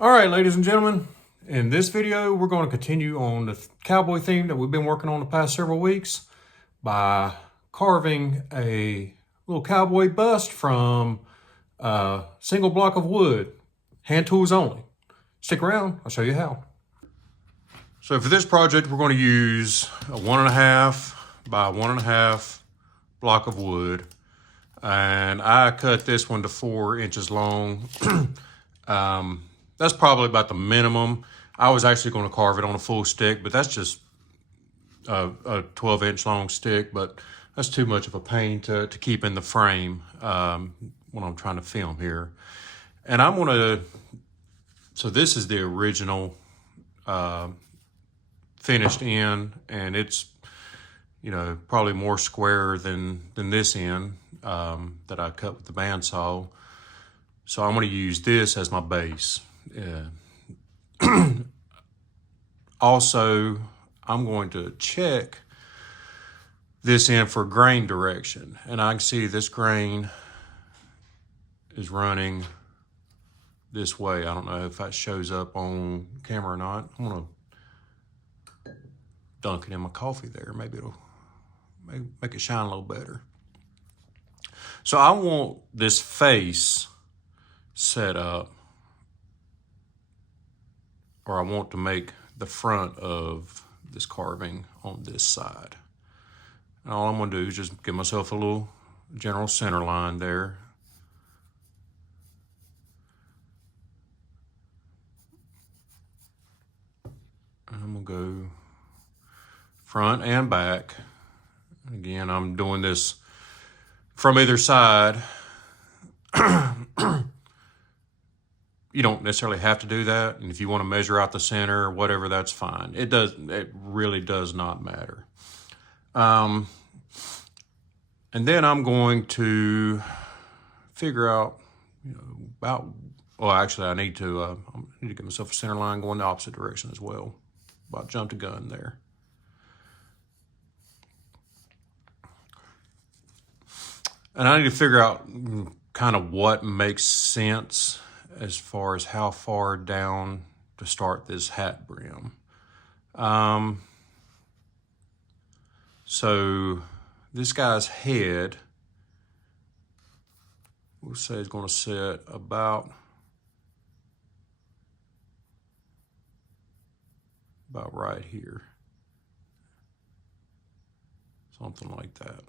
All right, ladies and gentlemen, in this video, we're going to continue on the cowboy theme that we've been working on the past several weeks by carving a little cowboy bust from a single block of wood, hand tools only. Stick around, I'll show you how. So for this project, we're going to use a 1.5 by 1.5 block of wood. And I cut this one to 4 inches long. That's probably about the minimum. I was actually going to carve it on a full stick, but that's just a 12-inch long stick, but that's too much of a pain to keep in the frame when I'm trying to film here. And I'm gonna, so this is the original finished end, and it's, you know, probably more square than this end that I cut with the bandsaw. So I'm gonna use this as my base. Also, I'm going to check this end for grain direction. And I can see this grain is running this way. I don't know if that shows up on camera or not. I'm gonna dunk it in my coffee there. Maybe it'll make it shine a little better. So I want this face set up, or I want to make the front of this carving on this side. And all I'm gonna do is just give myself a little general center line there. And I'm gonna go front and back. Again, I'm doing this from either side. You don't necessarily have to do that. And if you want to measure out the center or whatever, that's fine. It really does not matter. And then I'm going to figure out, you know, well, actually I need to get myself a center line going the opposite direction as well. About jumped a gun there. And I need to figure out kind of what makes sense as far as how far down to start this hat brim. So this guy's head, we'll say is going to sit about right here. Something like that.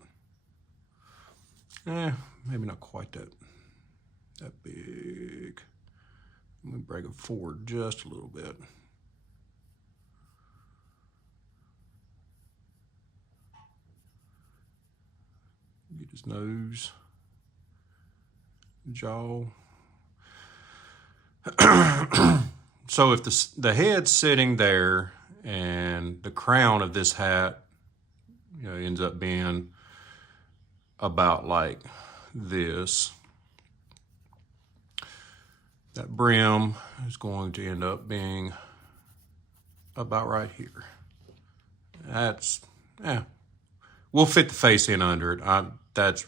Maybe not quite that big. Let me break it forward just a little bit. Get his nose, jaw. So if the head's sitting there and the crown of this hat, you know, ends up being about like this, that brim is going to end up being about right here. That's, we'll fit the face in under it. That's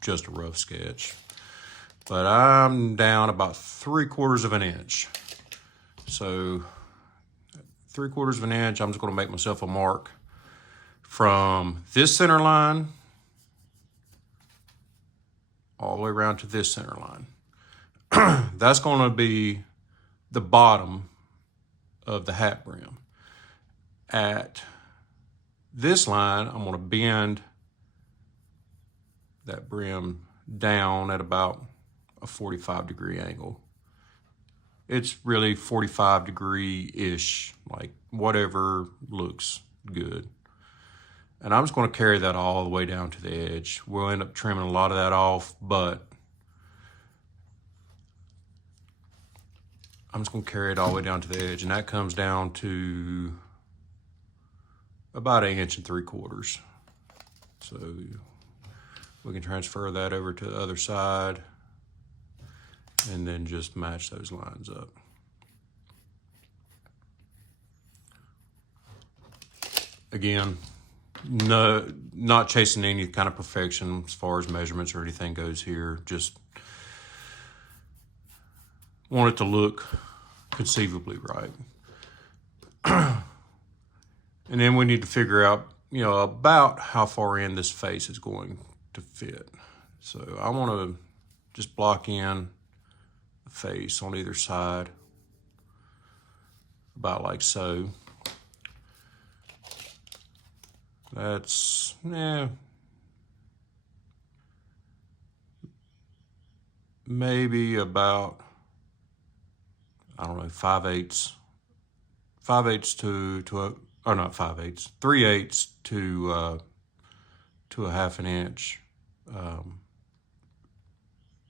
just a rough sketch. But I'm down about 3/4 of an inch. So 3/4 of an inch, I'm just gonna make myself a mark from this center line all the way around to this center line. That's gonna be the bottom of the hat brim. At this line, I'm gonna bend that brim down at about a 45-degree angle. It's really 45-degree-ish, like whatever looks good. And I'm just gonna carry that all the way down to the edge. We'll end up trimming a lot of that off, but I'm just gonna carry it all the way down to the edge, and that comes down to about 1 3/4 inches. So we can transfer that over to the other side and then just match those lines up. Again, no, not chasing any kind of perfection as far as measurements or anything goes here. Just want it to look conceivably right. And then we need to figure out, you know, about how far in this face is going to fit. So I want to just block in the face on either side, about like so. That's, maybe about, I don't know, 5/8 to a, or not 5/8, 3/8 to a 1/2 inch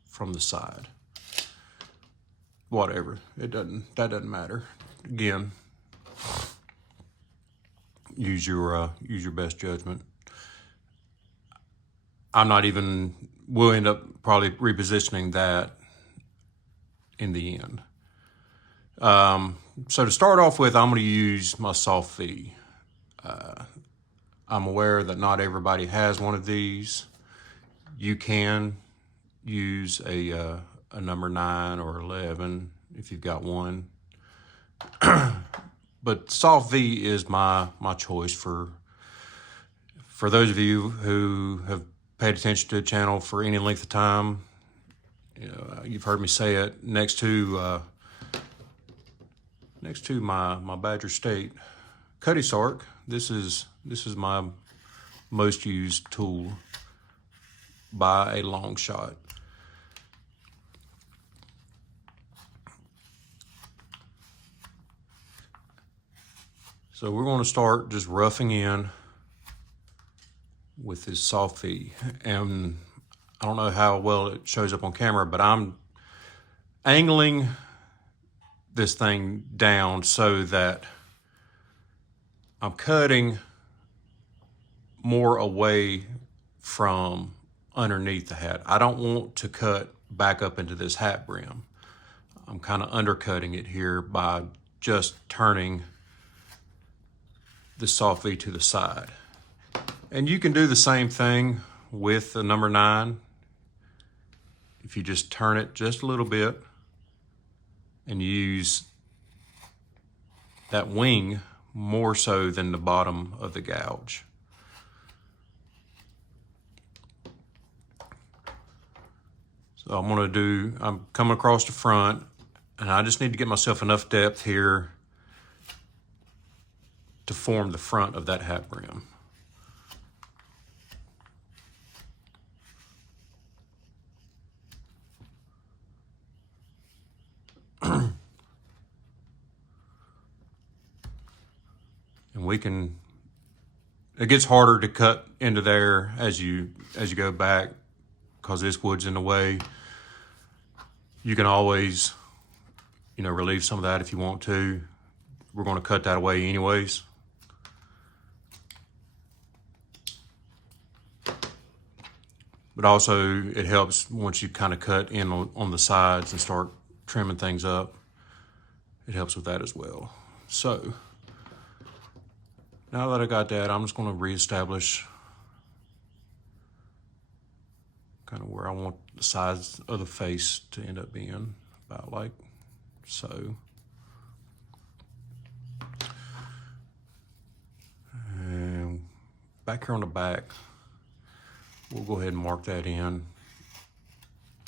from the side. Whatever, that doesn't matter. Again, use your best judgment. We'll end up probably repositioning that in the end. So to start off with, I'm going to use my soft V. I'm aware that not everybody has one of these. You can use a number 9 or 11 if you've got one. But soft V is my choice for those of you who have paid attention to the channel for any length of time. You know, you've heard me say it. Next to my Badger State Cutty Sark, this is my most used tool by a long shot. So we're going to start just roughing in with this soft V. And I don't know how well it shows up on camera, but I'm angling this thing down so that I'm cutting more away from underneath the hat. I don't want to cut back up into this hat brim. I'm kind of undercutting it here by just turning the soft V to the side. And you can do the same thing with the number 9. If you just turn it just a little bit and use that wing more so than the bottom of the gouge. So I'm coming across the front, and I just need to get myself enough depth here to form the front of that hat brim. And it gets harder to cut into there as you go back because this wood's in the way. You can always, relieve some of that if you want to. We're going to cut that away anyways. But also it helps once you kind of cut in on the sides and start trimming things up. It helps with that as well. So now that I got that, I'm just going to reestablish kind of where I want the sides of the face to end up being, about like so. And back here on the back, we'll go ahead and mark that in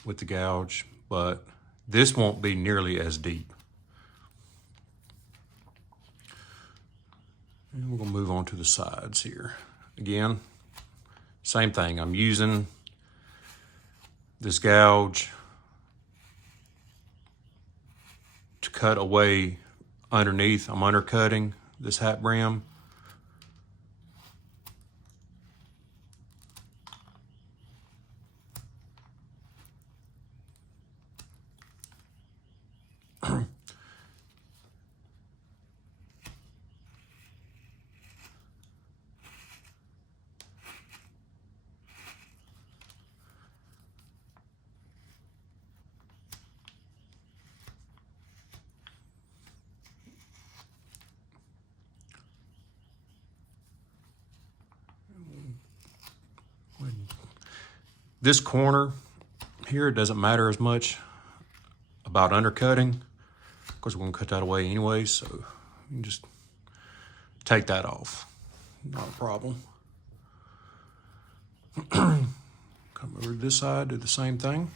with the gouge, but this won't be nearly as deep. And we're gonna move on to the sides here. Again, same thing. I'm using this gouge to cut away underneath. I'm undercutting this hat brim. This corner here, it doesn't matter as much about undercutting Of course, we're gonna cut that away anyway, so you can just take that off. Not a problem. Come over to this side, do the same thing.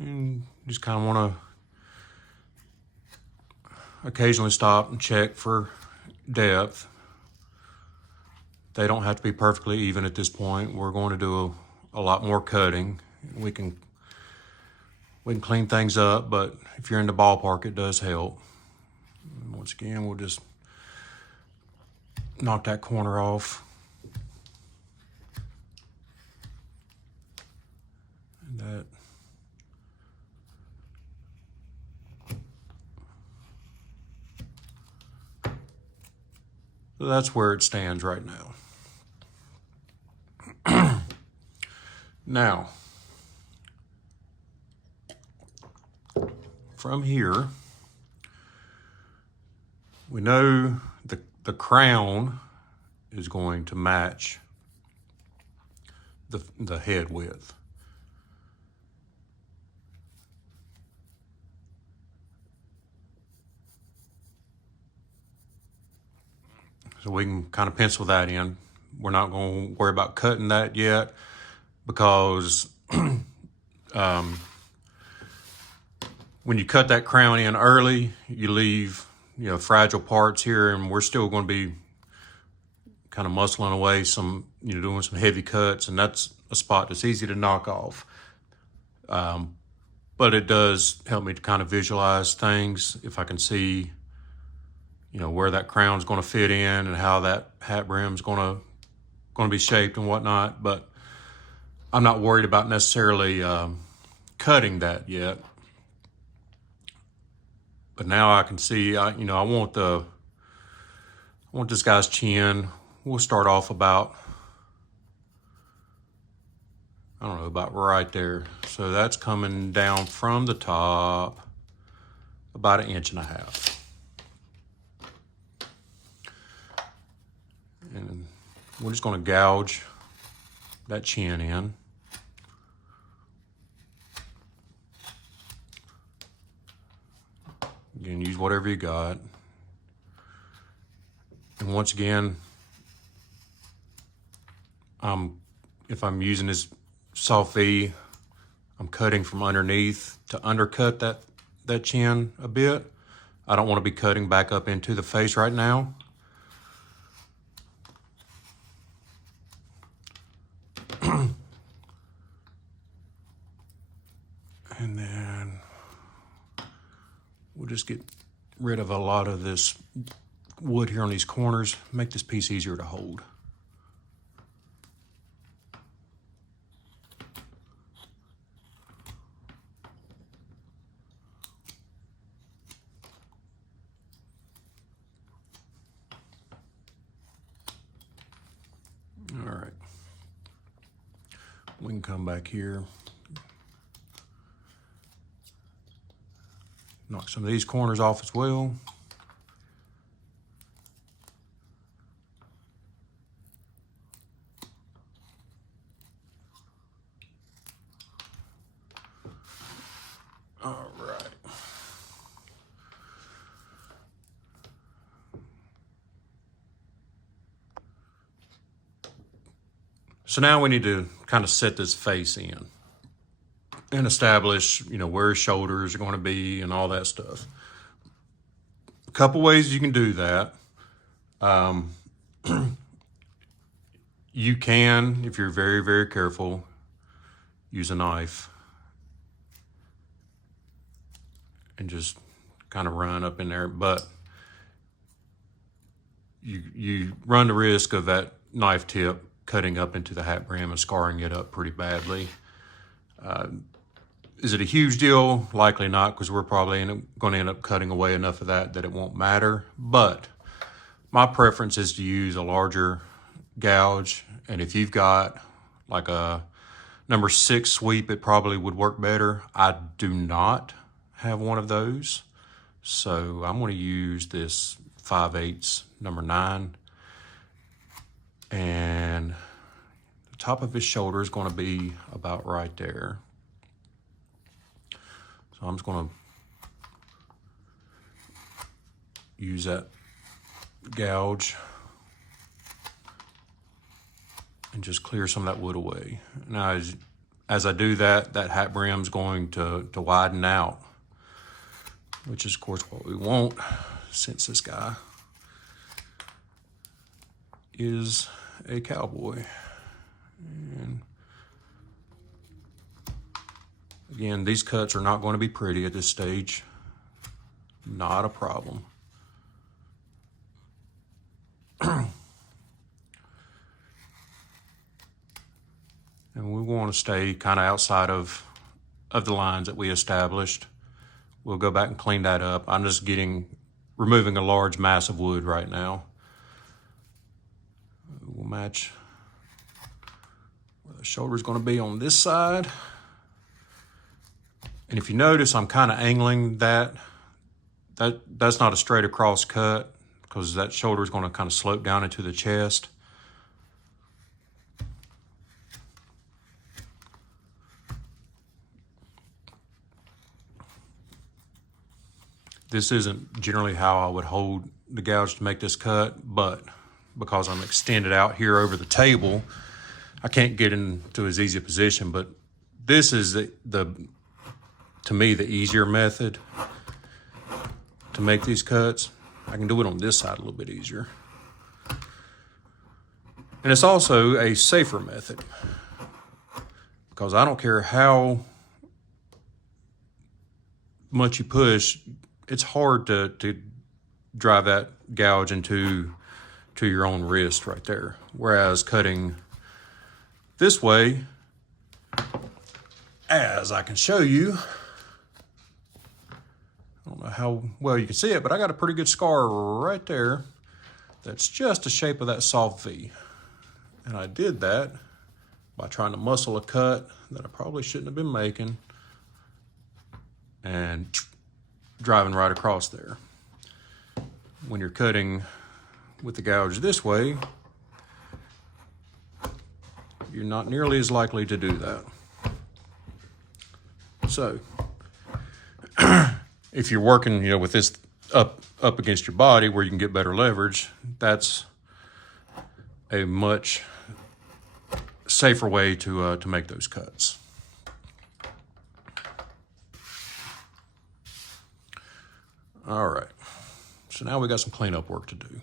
And just kind of want to occasionally stop and check for depth. They don't have to be perfectly even at this point. We're going to do a lot more cutting. We can clean things up, but if you're in the ballpark, it does help. And once again, we'll just knock that corner off. And that. So that's where it stands right now. Now, from here, we know the crown is going to match the head width. So we can kind of pencil that in. We're not going to worry about cutting that yet because when you cut that crown in early, you leave, fragile parts here, and we're still going to be kind of muscling away doing some heavy cuts, and that's a spot that's easy to knock off. But it does help me to kind of visualize things if I can see where that crown's going to fit in and how that hat brim's going to be shaped and whatnot. But I'm not worried about necessarily cutting that yet. But now I can see, I want this guy's chin. We'll start off about right there. So that's coming down from the top about 1.5 inches. And we're just going to gouge that chin in. Again, use whatever you got. And once again, if I'm using this soft V, I'm cutting from underneath to undercut that chin a bit. I don't want to be cutting back up into the face right now. And then we'll just get rid of a lot of this wood here on these corners, make this piece easier to hold. All right, we can come back here. Knock some of these corners off as well. All right. So now we need to kind of set this face in and establish, where his shoulders are going to be and all that stuff. A couple ways you can do that. You can, if you're very, very careful, use a knife and just kind of run up in there. But you run the risk of that knife tip cutting up into the hat brim and scarring it up pretty badly. Is it a huge deal? Likely not, because we're probably going to end up cutting away enough of that it won't matter. But my preference is to use a larger gouge. And if you've got like a number 6 sweep, it probably would work better. I do not have one of those. So I'm going to use this 5/8 number 9. And the top of his shoulder is going to be about right there. So I'm just going to use that gouge and just clear some of that wood away. Now, as I do that, that hat brim is going to widen out, which is, of course, what we want, since this guy is a cowboy. And again, these cuts are not going to be pretty at this stage. Not a problem. And we want to stay kind of outside of the lines that we established. We'll go back and clean that up. I'm just removing a large mass of wood right now. We'll match where the shoulder's going to be on this side. And if you notice, I'm kind of angling that. That's not a straight across cut, because that shoulder is going to kind of slope down into the chest. This isn't generally how I would hold the gouge to make this cut, but because I'm extended out here over the table, I can't get into as easy a position. But this is to me, the easier method to make these cuts. I can do it on this side a little bit easier. And it's also a safer method, because I don't care how much you push, it's hard to drive that gouge into your own wrist right there. Whereas cutting this way, as I can show you, I don't know how well you can see it, but I got a pretty good scar right there that's just the shape of that soft V. And I did that by trying to muscle a cut that I probably shouldn't have been making, and driving right across there. When you're cutting with the gouge this way, you're not nearly as likely to do that. So, if you're working, with this up against your body where you can get better leverage, that's a much safer way to make those cuts. All right, so now we got some cleanup work to do.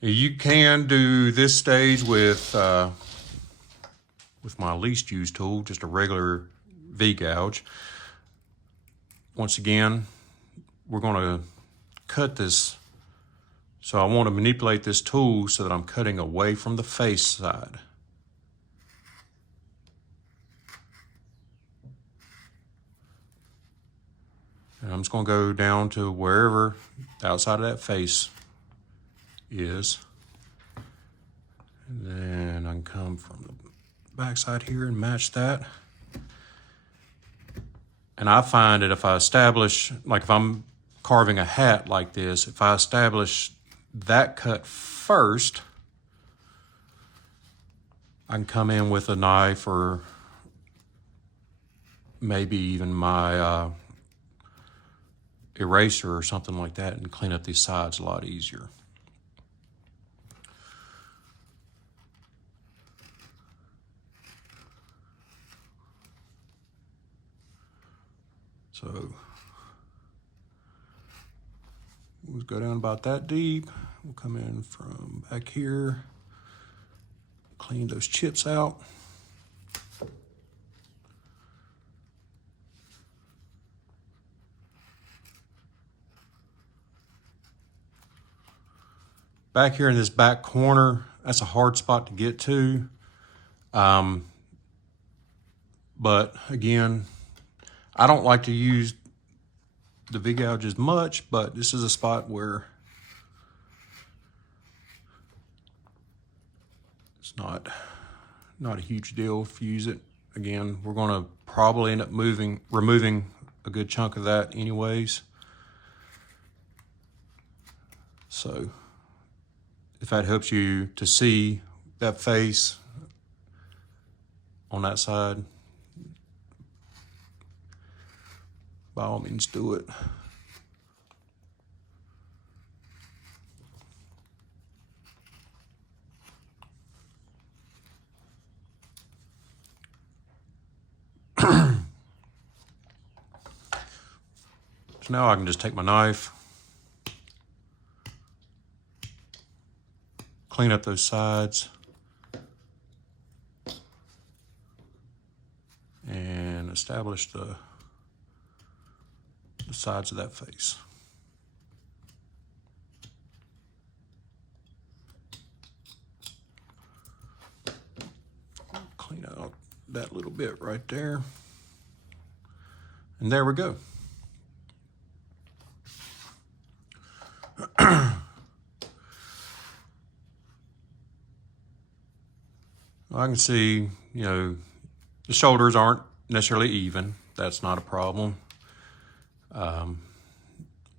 You can do this stage with my least used tool, just a regular V-gouge. Once again, we're going to cut this. So I want to manipulate this tool so that I'm cutting away from the face side. And I'm just going to go down to wherever the outside of that face is. And then I can come from the back side here and match that. And I find that if I establish, like if I'm carving a hat like this, if I establish that cut first, I can come in with a knife or maybe even my eraser or something like that and clean up these sides a lot easier. So we'll go down about that deep. We'll come in from back here, clean those chips out. Back here in this back corner, that's a hard spot to get to. But again, I don't like to use the V-gouge as much, but this is a spot where it's not a huge deal if you use it. Again, we're gonna probably end up removing a good chunk of that anyways. So if that helps you to see that face on that side, by all means do it. So now I can just take my knife, clean up those sides, and establish the sides of that face. Clean out that little bit right there. And there we go. I can see, you know, the shoulders aren't necessarily even. That's not a problem.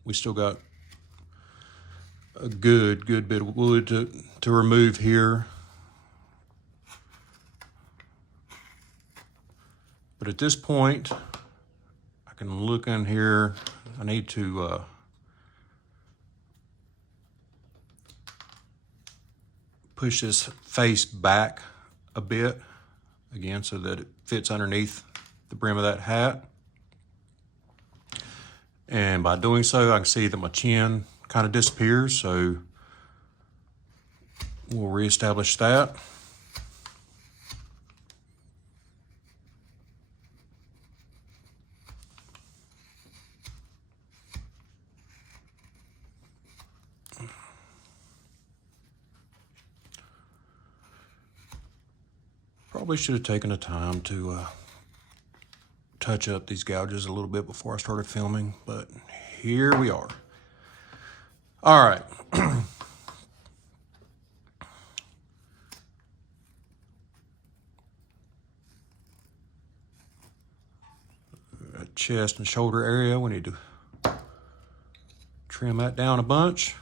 We still got a good bit of wood to remove here. But at this point, I can look in here. I need to push this face back a bit, again, so that it fits underneath the brim of that hat. And by doing so, I can see that my chin kind of disappears, so we'll reestablish that. Probably should have taken the time to touch up these gouges a little bit before I started filming, but here we are. All right. Chest and shoulder area, we need to trim that down a bunch.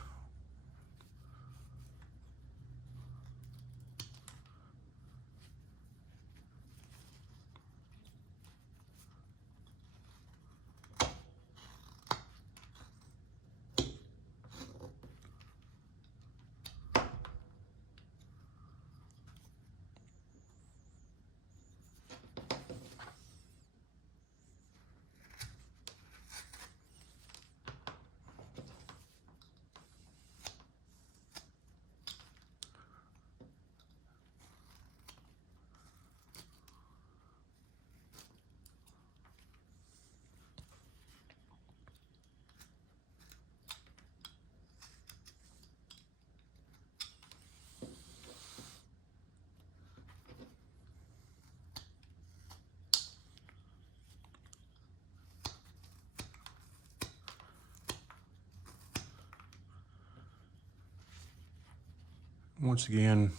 Once again,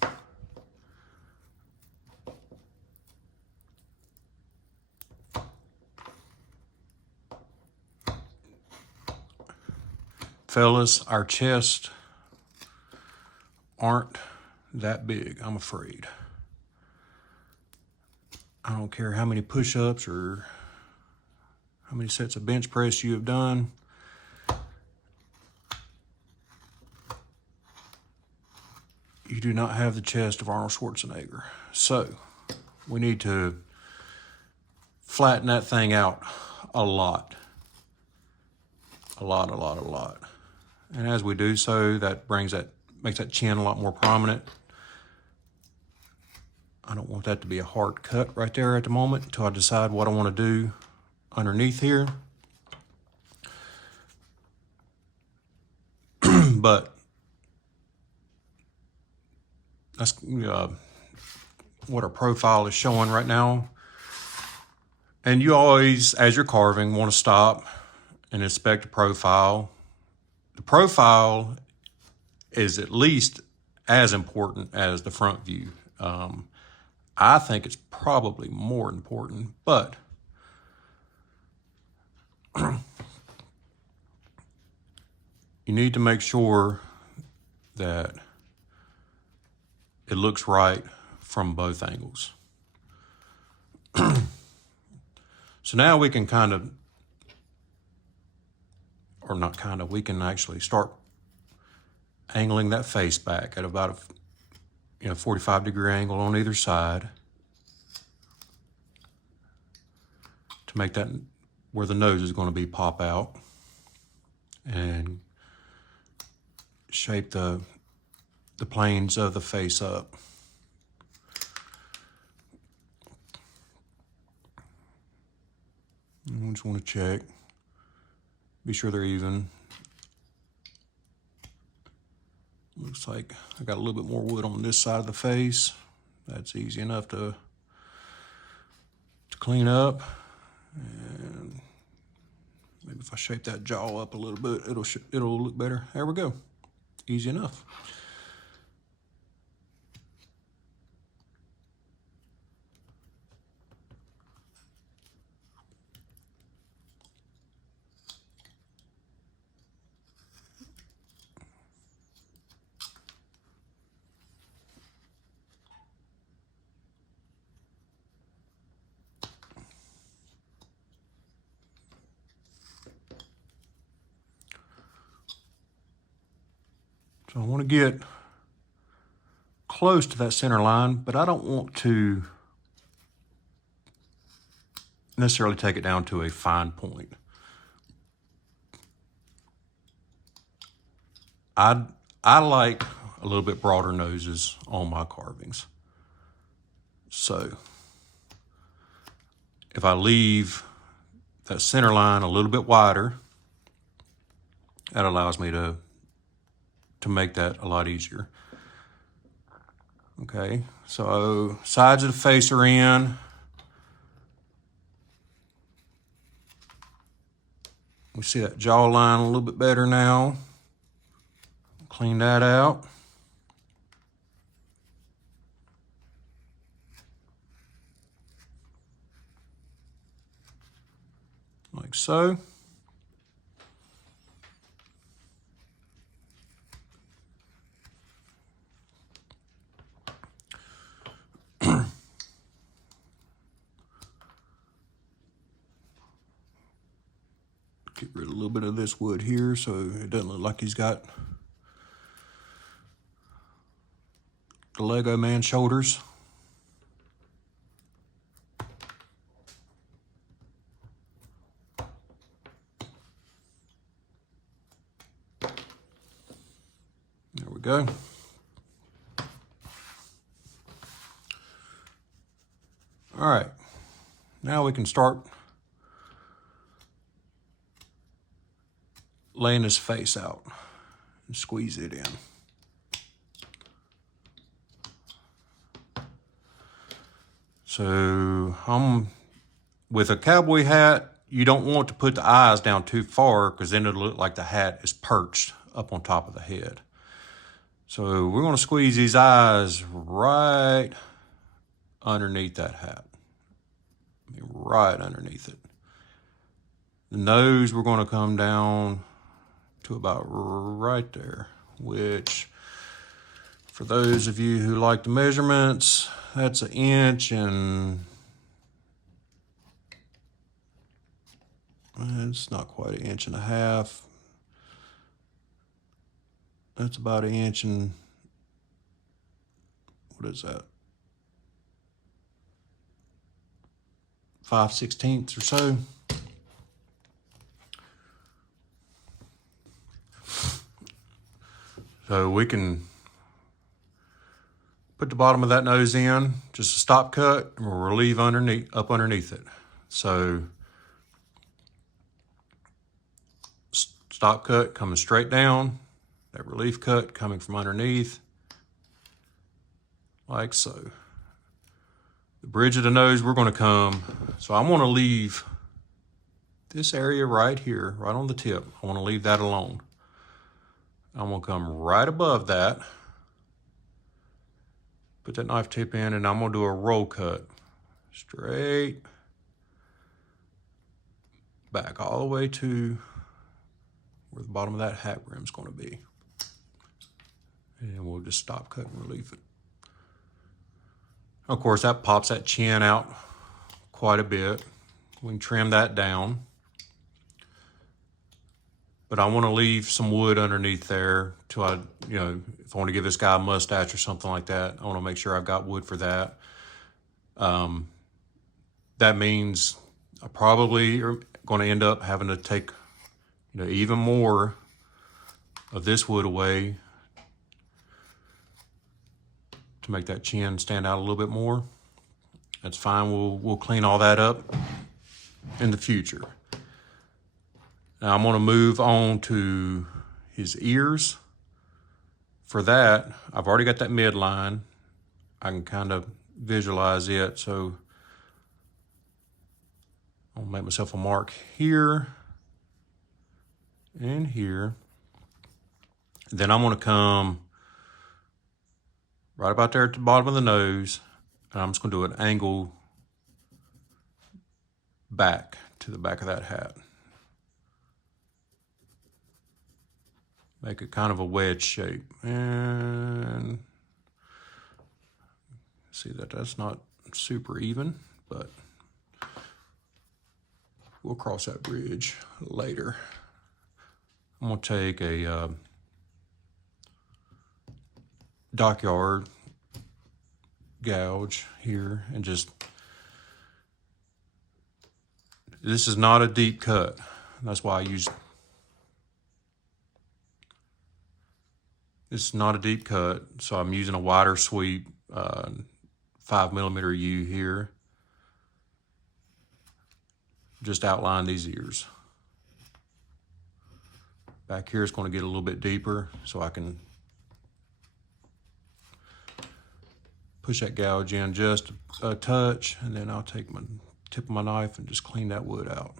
fellas, our chests aren't that big, I'm afraid. I don't care how many push-ups or how many sets of bench press you have done. You do not have the chest of Arnold Schwarzenegger. So we need to flatten that thing out a lot. A lot. And as we do so, that makes that chin a lot more prominent. I don't want that to be a hard cut right there at the moment until I decide what I want to do underneath here. But that's what our profile is showing right now. And you always, as you're carving, want to stop and inspect the profile. The profile is at least as important as the front view. I think it's probably more important, but you need to make sure that it looks right from both angles. So now we can we can actually start angling that face back at about a 45-degree angle on either side to make that where the nose is going to be pop out, and shape the planes of the face up. I just want to check, be sure they're even. Looks like I got a little bit more wood on this side of the face. That's easy enough to clean up. And maybe if I shape that jaw up a little bit, it'll look better. There we go. Easy enough. So I want to get close to that center line, but I don't want to necessarily take it down to a fine point. I like a little bit broader noses on my carvings. So if I leave that center line a little bit wider, that allows me to make that a lot easier. Okay, so sides of the face are in. We see that jawline a little bit better now. Clean that out. Like so. Get rid of a little bit of this wood here so it doesn't look like he's got the Lego man shoulders. There we go. All right, now we can start laying his face out and squeeze it in. So with a cowboy hat, you don't want to put the eyes down too far because then it'll look like the hat is perched up on top of the head. So we're going to squeeze these eyes right underneath that hat. I mean, right underneath it. The nose, we're going to come down to about right there, which for those of you who like the measurements, that's 1 inch and it's not quite 1.5 inches. That's about 1 inch and what is that? 5/16 or so. So we can put the bottom of that nose in, just a stop cut, and we'll relieve up underneath it. So stop cut coming straight down, that relief cut coming from underneath, like so. The bridge of the nose, we're going to come, so I want to leave this area right here, right on the tip. I want to leave that alone. I'm going to come right above that, put that knife tip in, and I'm going to do a roll cut straight back all the way to where the bottom of that hat rim is going to be. And we'll just stop cut and relieve it. Of course, that pops that chin out quite a bit. We can trim that down. But I want to leave some wood underneath there till I, if I want to give this guy a mustache or something like that, I want to make sure I've got wood for that. That means I probably are going to end up having to take, even more of this wood away to make that chin stand out a little bit more. That's fine. We'll clean all that up in the future. Now I'm going to move on to his ears. For that, I've already got that midline. I can kind of visualize it, so I'll make myself a mark here and here. Then I'm going to come right about there at the bottom of the nose, and I'm just going to do an angle back to the back of that hat. Make it kind of a wedge shape. And see that that's not super even, but we'll cross that bridge later. I'm gonna take a dockyard gouge here and just, this is not a deep cut. That's why I use, it's not a deep cut, so I'm using a wider sweep, 5mm U here. Just outline these ears. Back here is going to get a little bit deeper, so I can push that gouge in just a touch, and then I'll take my tip of my knife and just clean that wood out.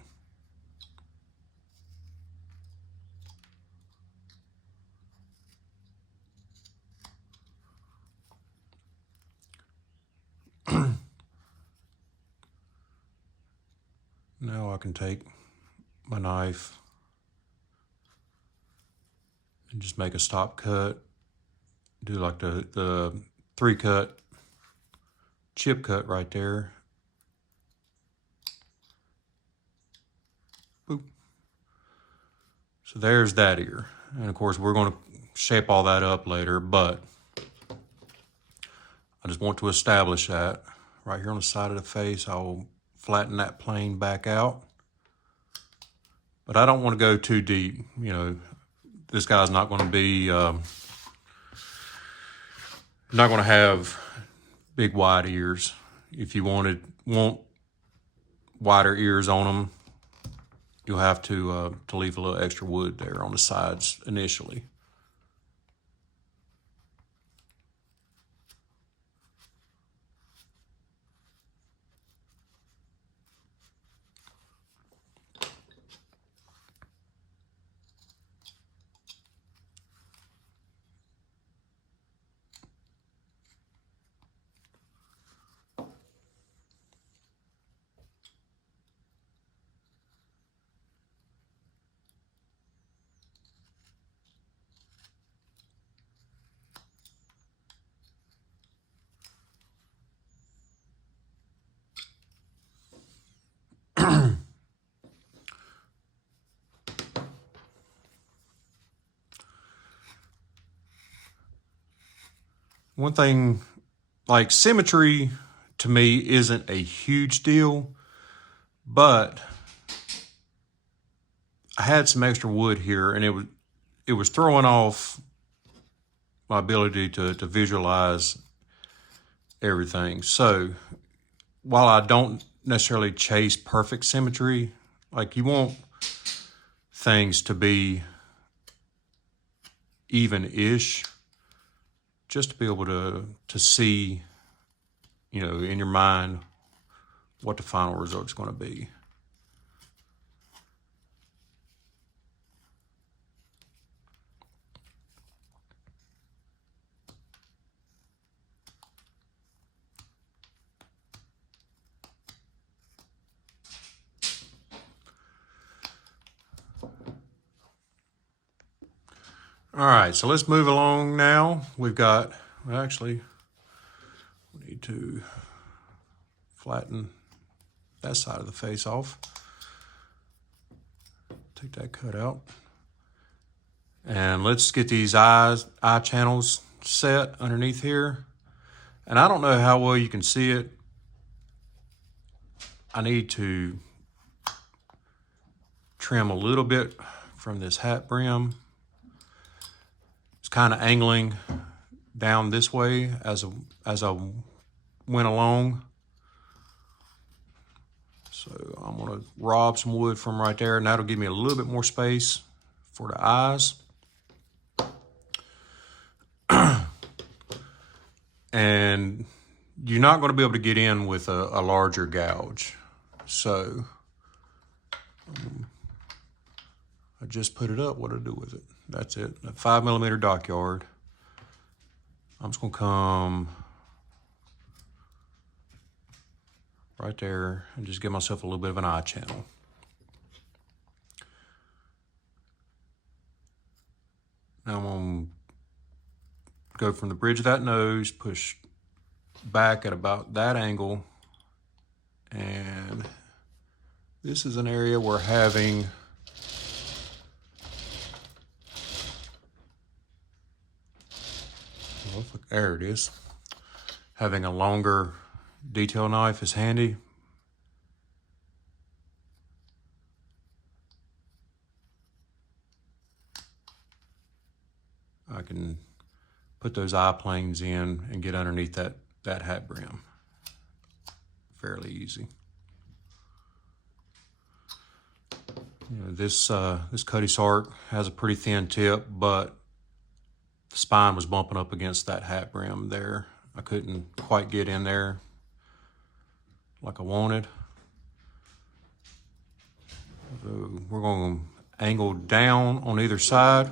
Now I can take my knife and just make a stop cut, do like the 3-cut chip cut right there. Boop. So there's that ear. And of course we're going to shape all that up later, but I just want to establish that right here on the side of the face. I'll flatten that plane back out, but I don't want to go too deep. This guy's not going to be, not going to have big wide ears. If you want wider ears on them, you'll have to leave a little extra wood there on the sides initially. One thing, like symmetry to me isn't a huge deal, but I had some extra wood here and it was throwing off my ability to visualize everything. So while I don't necessarily chase perfect symmetry, like you want things to be even-ish, just to be able to see, in your mind what the final result's going to be. All right, so let's move along now. We've got, well, actually, we need to flatten that side of the face off. Take that cut out. And let's get these eye channels set underneath here. And I don't know how well you can see it. I need to trim a little bit from this hat brim. It's kind of angling down this way as I went along. So I'm gonna rob some wood from right there, and that'll give me a little bit more space for the eyes. And you're not gonna be able to get in with a larger gouge. So I just put it up. What do I do with it? That's it, a 5mm dockyard. I'm just gonna come right there and just give myself a little bit of an eye channel. Now I'm gonna go from the bridge of that nose, push back at about that angle. And this is an area where having there it is. Having a longer detail knife is handy. I can put those eye planes in and get underneath that hat brim. Fairly easy. You know, this Cuddy Sark has a pretty thin tip, but the spine was bumping up against that hat brim there. I couldn't quite get in there like I wanted. So we're going to angle down on either side.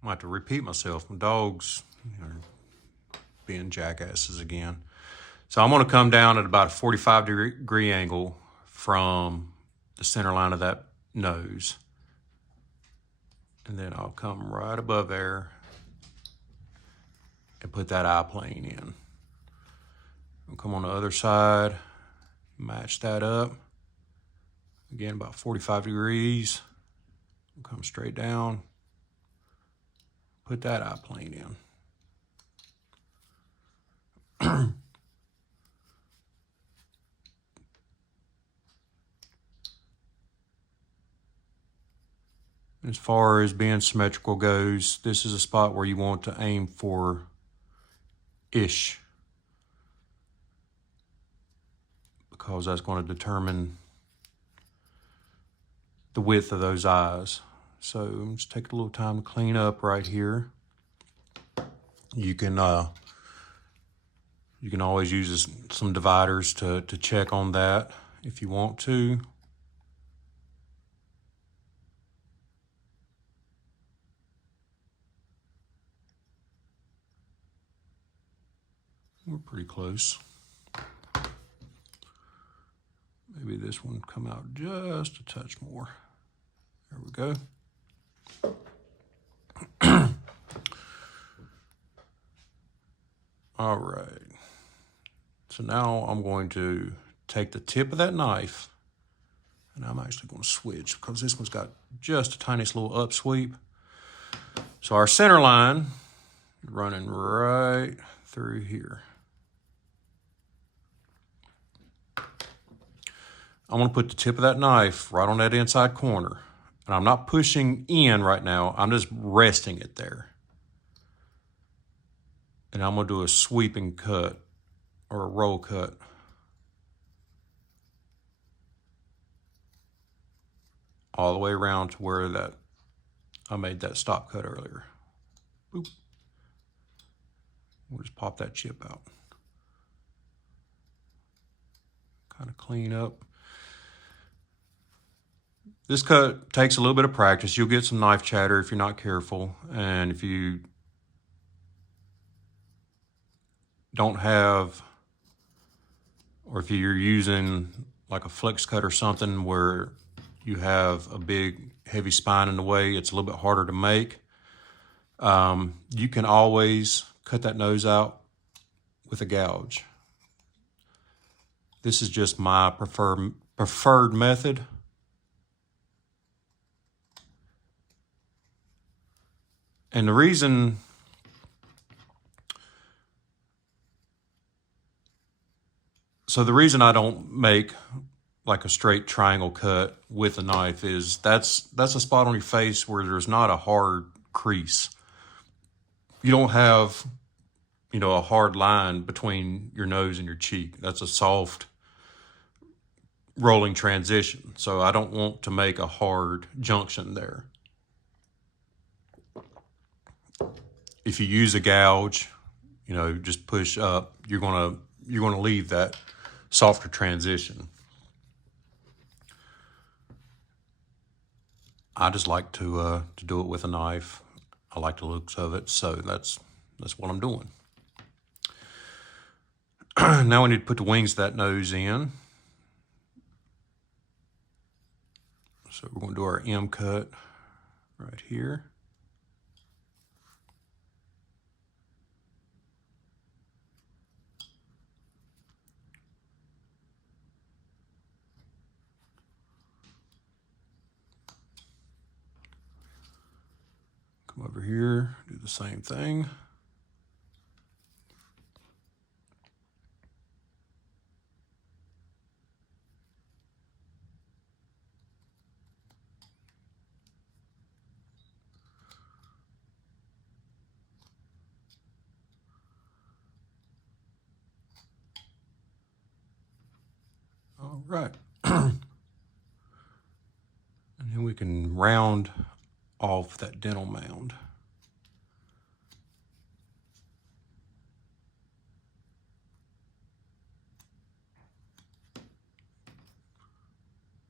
I might have to repeat myself. My dogs are being jackasses again. So I'm going to come down at about a 45-degree angle from the center line of that nose. And then I'll come right above there and put that eye plane in. I'll come on the other side, match that up. Again, about 45 degrees. I'll come straight down, put that eye plane in. As far as being symmetrical goes, this is a spot where you want to aim for ish, because that's going to determine the width of those eyes. So just take a little time to clean up right here. You can always use some dividers to check on that if you want to. We're pretty close. Maybe this one come out just a touch more. There we go. All right. So now I'm going to take the tip of that knife, and I'm actually going to switch because this one's got just a tiniest little upsweep. So our center line running right through here. I want to put the tip of that knife right on that inside corner. And I'm not pushing in right now. I'm just resting it there. And I'm going to do a sweeping cut or a roll cut. All the way around to where I made that stop cut earlier. Boop. We'll just pop that chip out. Kind of clean up. This cut takes a little bit of practice. You'll get some knife chatter if you're not careful. And if you don't have, or if you're using like a flex cut or something where you have a big heavy spine in the way, it's a little bit harder to make. You can always cut that nose out with a gouge. This is just my preferred method. And the reason I don't make like a straight triangle cut with a knife is that's a spot on your face where there's not a hard crease. You don't have, you know, a hard line between your nose and your cheek. That's a soft rolling transition. So I don't want to make a hard junction there. If you use a gouge, you know, just push up, you're gonna leave that softer transition. I just like to do it with a knife. I like the looks of it, so that's what I'm doing. Now we need to put the wings of that nose in. So we're going to do our M cut right here. Come over here, do the same thing. All right. And then we can round off that dental mound.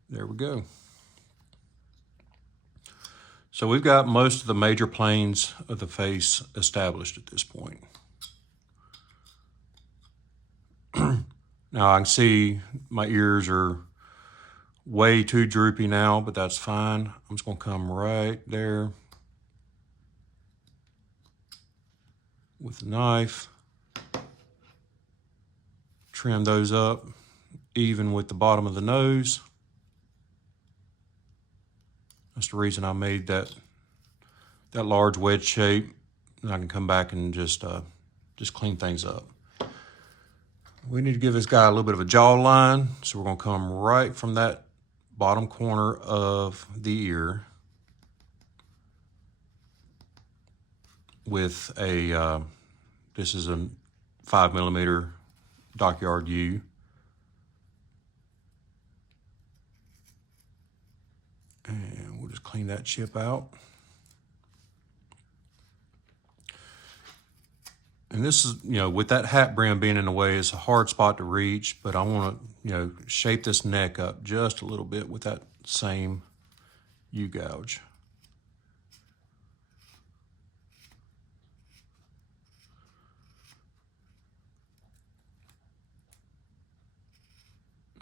There we go. So we've got most of the major planes of the face established at this point. Now I can see my ears are way too droopy now, but that's fine. I'm just gonna come right there with the knife, trim those up even with the bottom of the nose. That's the reason I made that large wedge shape. And I can come back and just clean things up. We need to give this guy a little bit of a jawline, so we're gonna come right from that bottom corner of the ear with a, this is a 5mm Dockyard U. And we'll just clean that chip out. And this is, you know, with that hat brim being in the way, it's a hard spot to reach, but I want to, you know, shape this neck up just a little bit with that same U-gouge.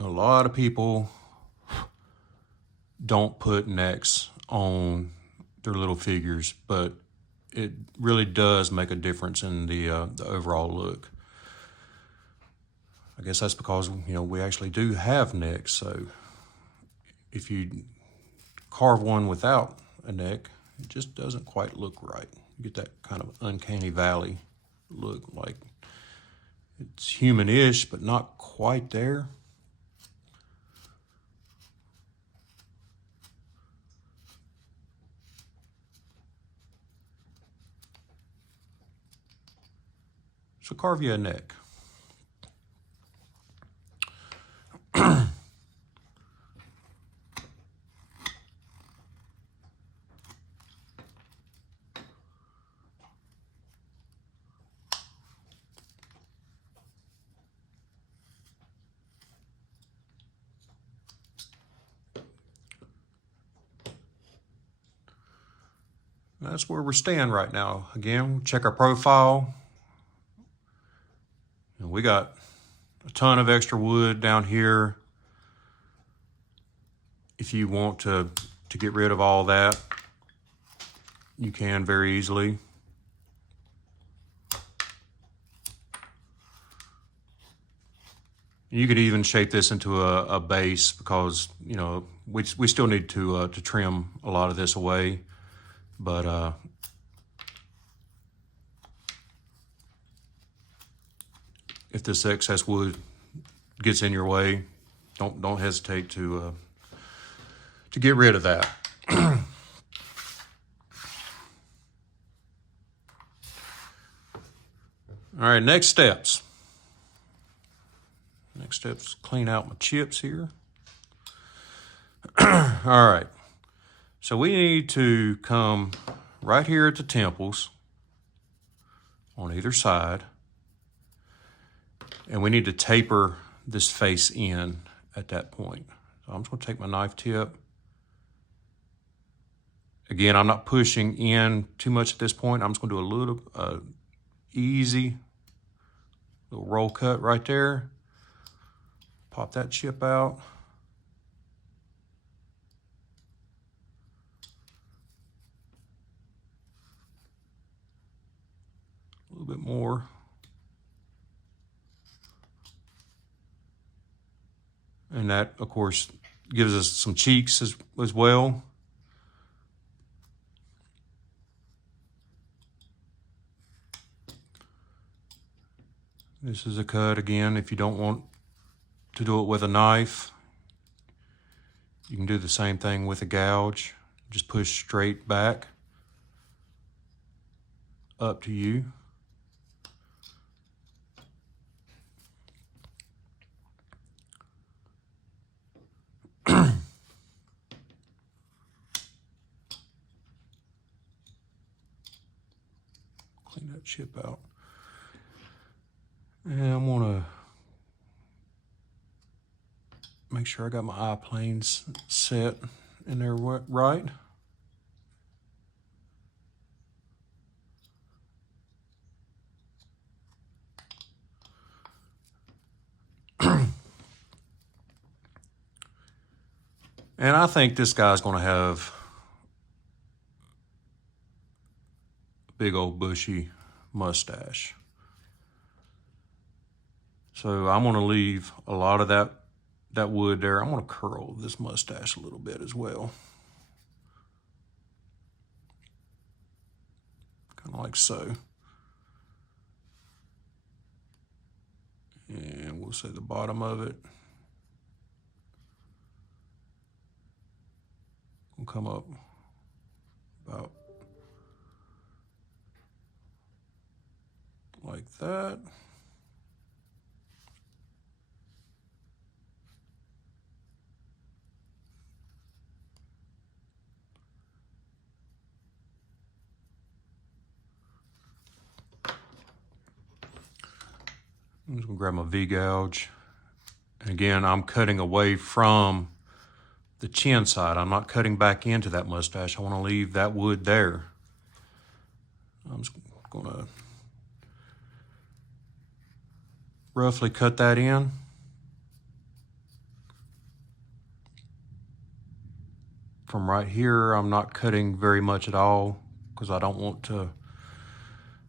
A lot of people don't put necks on their little figures, but it really does make a difference in the overall look. I guess that's because, you know, we actually do have necks. So if you carve one without a neck, it just doesn't quite look right. You get that kind of uncanny valley look, like it's human-ish, but not quite there. So carve you a neck. That's where we're staying right now. Again, check our profile. And we got a ton of extra wood down here. If you want to get rid of all that, you can very easily. You could even shape this into a base because, you know, we still need to trim a lot of this away. But if this excess wood gets in your way, don't hesitate to get rid of that. All right, next steps. Next steps, clean out my chips here. All right, so we need to come right here at the temples on either side, and we need to taper this face in at that point. So I'm just gonna take my knife tip. Again, I'm not pushing in too much at this point. I'm just gonna do a little easy little roll cut right there. Pop that chip out. A little bit more. And that, of course, gives us some cheeks as well. This is a cut again. If you don't want to do it with a knife, you can do the same thing with a gouge. Just push straight back. Up to you. Clean that chip out. And I'm gonna make sure I got my eye planes set in there right. And I think this guy's gonna have a big old bushy mustache. So I'm gonna leave a lot of that wood there. I'm gonna curl this mustache a little bit as well. Kind of like so. And we'll say the bottom of it will come up about like that. I'm just gonna grab my V-gouge. And again, I'm cutting away from the chin side. I'm not cutting back into that mustache. I wanna leave that wood there. I'm just gonna roughly cut that in. From right here, I'm not cutting very much at all because I don't want to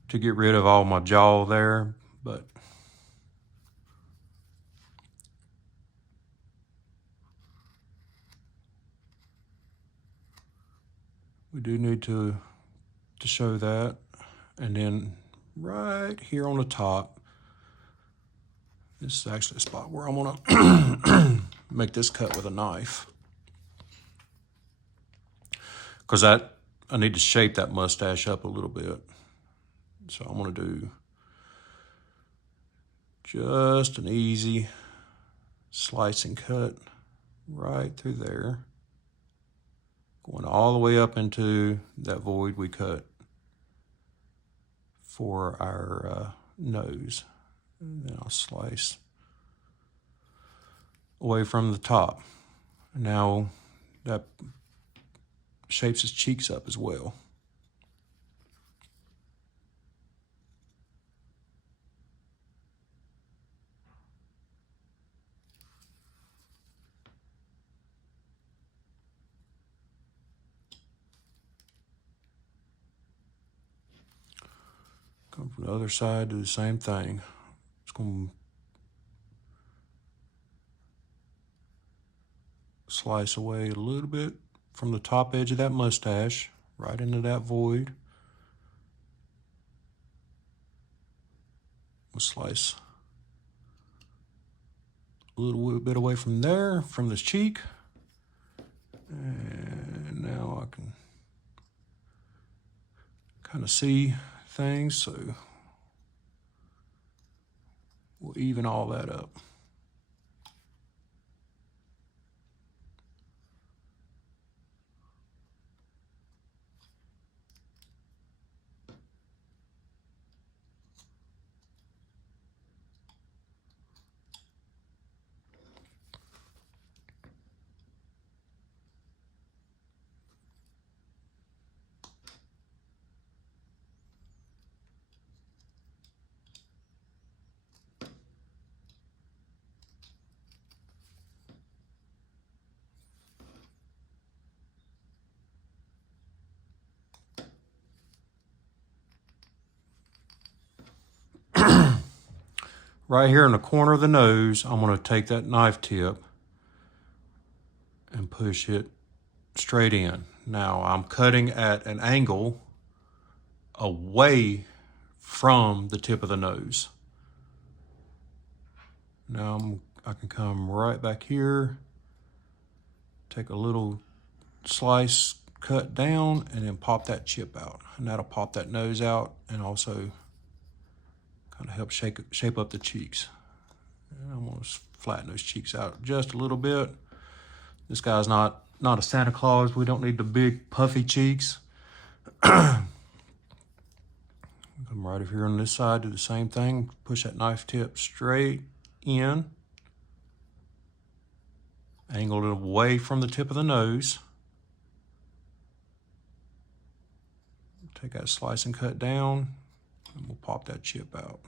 get rid of all my jaw there, but we do need to show that. And then right here on the top, this is actually a spot where I'm gonna make this cut with a knife. Because I need to shape that mustache up a little bit. So I'm gonna do just an easy slicing cut right through there. Going all the way up into that void we cut for our nose. And then I'll slice away from the top. Now that shapes his cheeks up as well. From the other side, do the same thing. Just going to slice away a little bit from the top edge of that mustache, right into that void. We'll slice a little bit away from there, from this cheek. And now I can kind of see things, so we'll even all that up. Right here in the corner of the nose, I'm going to take that knife tip and push it straight in. Now I'm cutting at an angle away from the tip of the nose. Now I can come right back here, take a little slice cut down, and then pop that chip out. And that'll pop that nose out and also kind of help shape up the cheeks. And I'm gonna flatten those cheeks out just a little bit. This guy's not a Santa Claus. We don't need the big puffy cheeks. Come right over here on this side, do the same thing. Push that knife tip straight in. Angle it away from the tip of the nose. Take that slice and cut down, and we'll pop that chip out.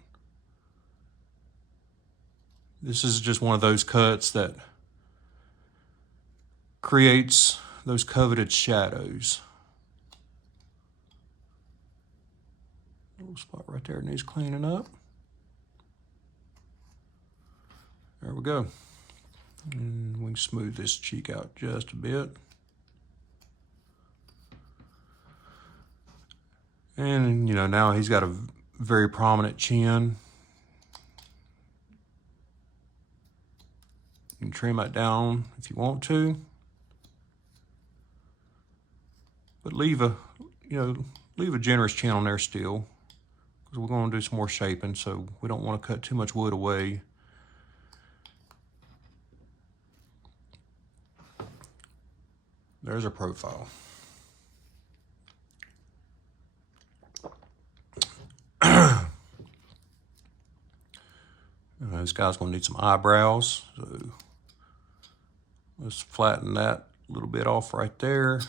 This is just one of those cuts that creates those coveted shadows. Little spot right there needs cleaning up. There we go. And we can smooth this cheek out just a bit. And you know, now he's got a very prominent chin. You can trim that down if you want to, but leave a generous chin on there still, because we're going to do some more shaping, so we don't want to cut too much wood away. There's our profile. This guy's going to need some eyebrows, so let's flatten that a little bit off right there,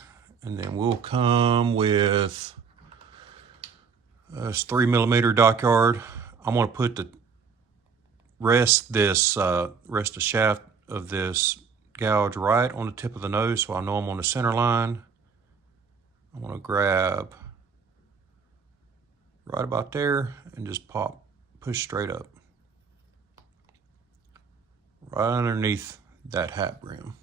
and then we'll come with this 3mm dockyard. I'm going to put the rest the shaft of this gouge right on the tip of the nose, so I know I'm on the center line. I'm going to grab right about there and just push straight up, right underneath that hat brim.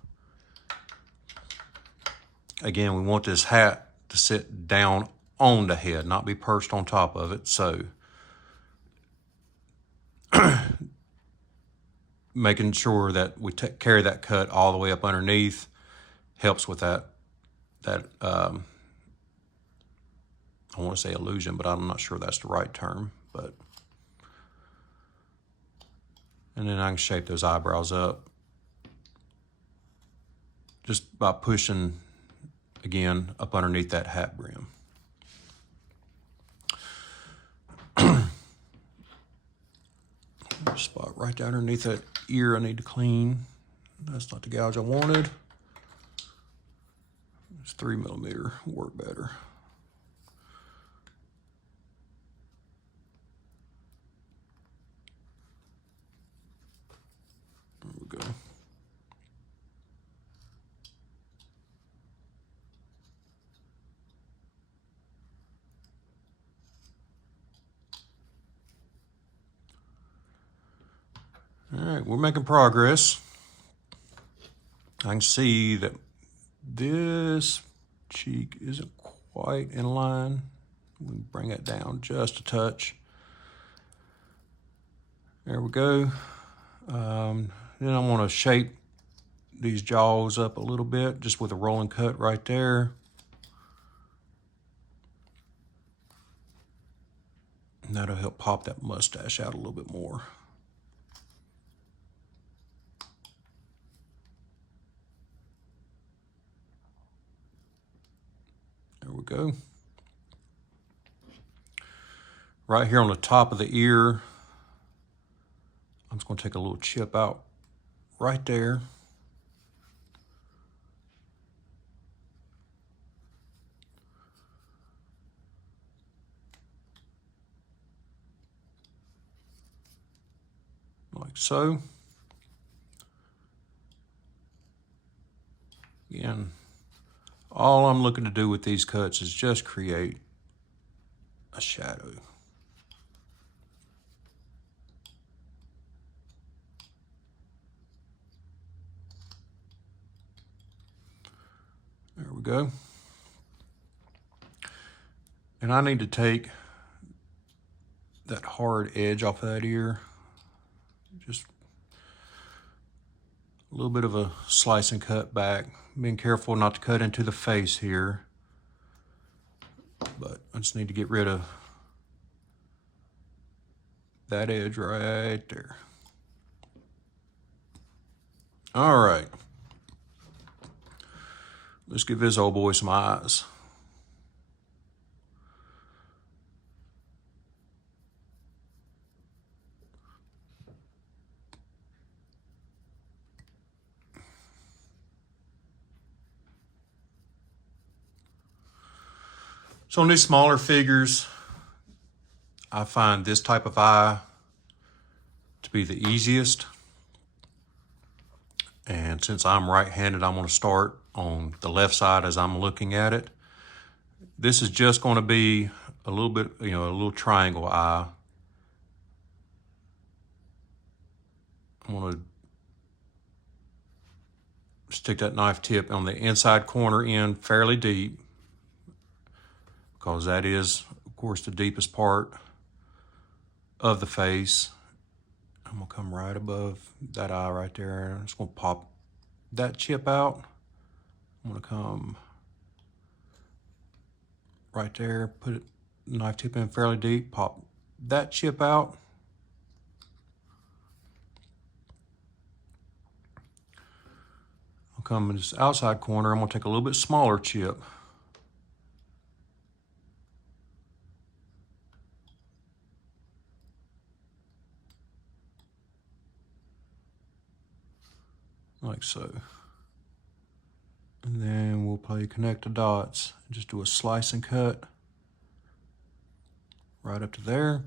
Again, we want this hat to sit down on the head, not be perched on top of it. So making sure that we carry that cut all the way up underneath helps with that I want to say illusion, but I'm not sure that's the right term. And then I can shape those eyebrows up just by pushing, again, up underneath that hat brim. Spot right down underneath that ear I need to clean. That's not the gouge I wanted. It's 3mm, work better. There we go. All right, we're making progress. I can see that this cheek isn't quite in line. We bring it down just a touch. There we go. Then I want to shape these jaws up a little bit just with a rolling cut right there. And that'll help pop that mustache out a little bit more. There we go. Right here on the top of the ear, I'm just going to take a little chip out right there. Like so. Again, all I'm looking to do with these cuts is just create a shadow. There we go. And I need to take that hard edge off of that ear. Just a little bit of a slice and cut back. Being careful not to cut into the face here. But I just need to get rid of that edge right there. All right. Let's give this old boy some eyes. So on these smaller figures, I find this type of eye to be the easiest. And since I'm right-handed, I'm going to start on the left side as I'm looking at it. This is just going to be a little bit, a little triangle eye. I'm going to stick that knife tip on the inside corner in fairly deep, because that is, of course, the deepest part of the face. I'm gonna come right above that eye right there. I'm just gonna pop that chip out. I'm gonna come right there, put it, knife tip in fairly deep, pop that chip out. I'll come in this outside corner. I'm gonna take a little bit smaller chip. Like so. And then we'll probably connect the dots and just do a slice and cut right up to there.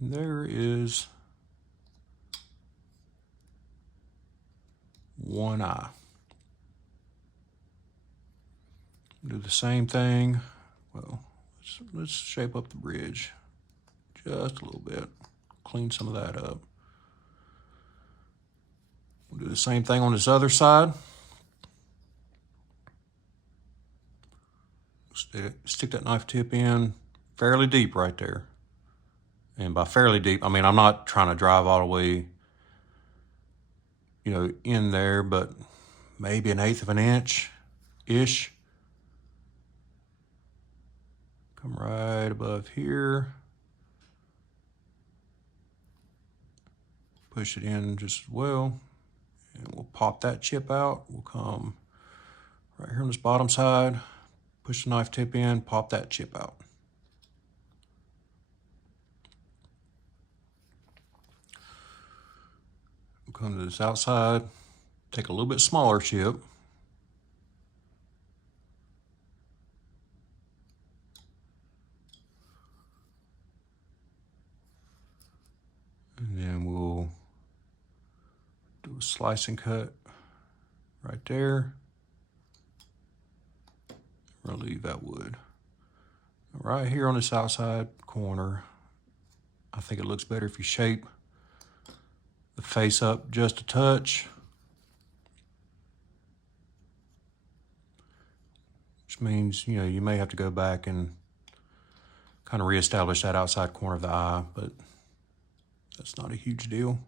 And there is one eye. Do the same thing. Well, let's shape up the bridge just a little bit. Clean some of that up. We'll do the same thing on this other side. Stick that knife tip in fairly deep right there. And by fairly deep, I mean, I'm not trying to drive all the way, in there, but maybe 1/8 of an inch-ish. Come right above here. Push it in just as well. And we'll pop that chip out. We'll come right here on this bottom side, push the knife tip in, pop that chip out. We'll come to this outside, take a little bit smaller chip. And then we'll do a slice and cut right there. We're gonna leave that wood. Right here on this outside corner, I think it looks better if you shape the face up just a touch. Which means, you know, you may have to go back and kind of reestablish that outside corner of the eye, but that's not a huge deal.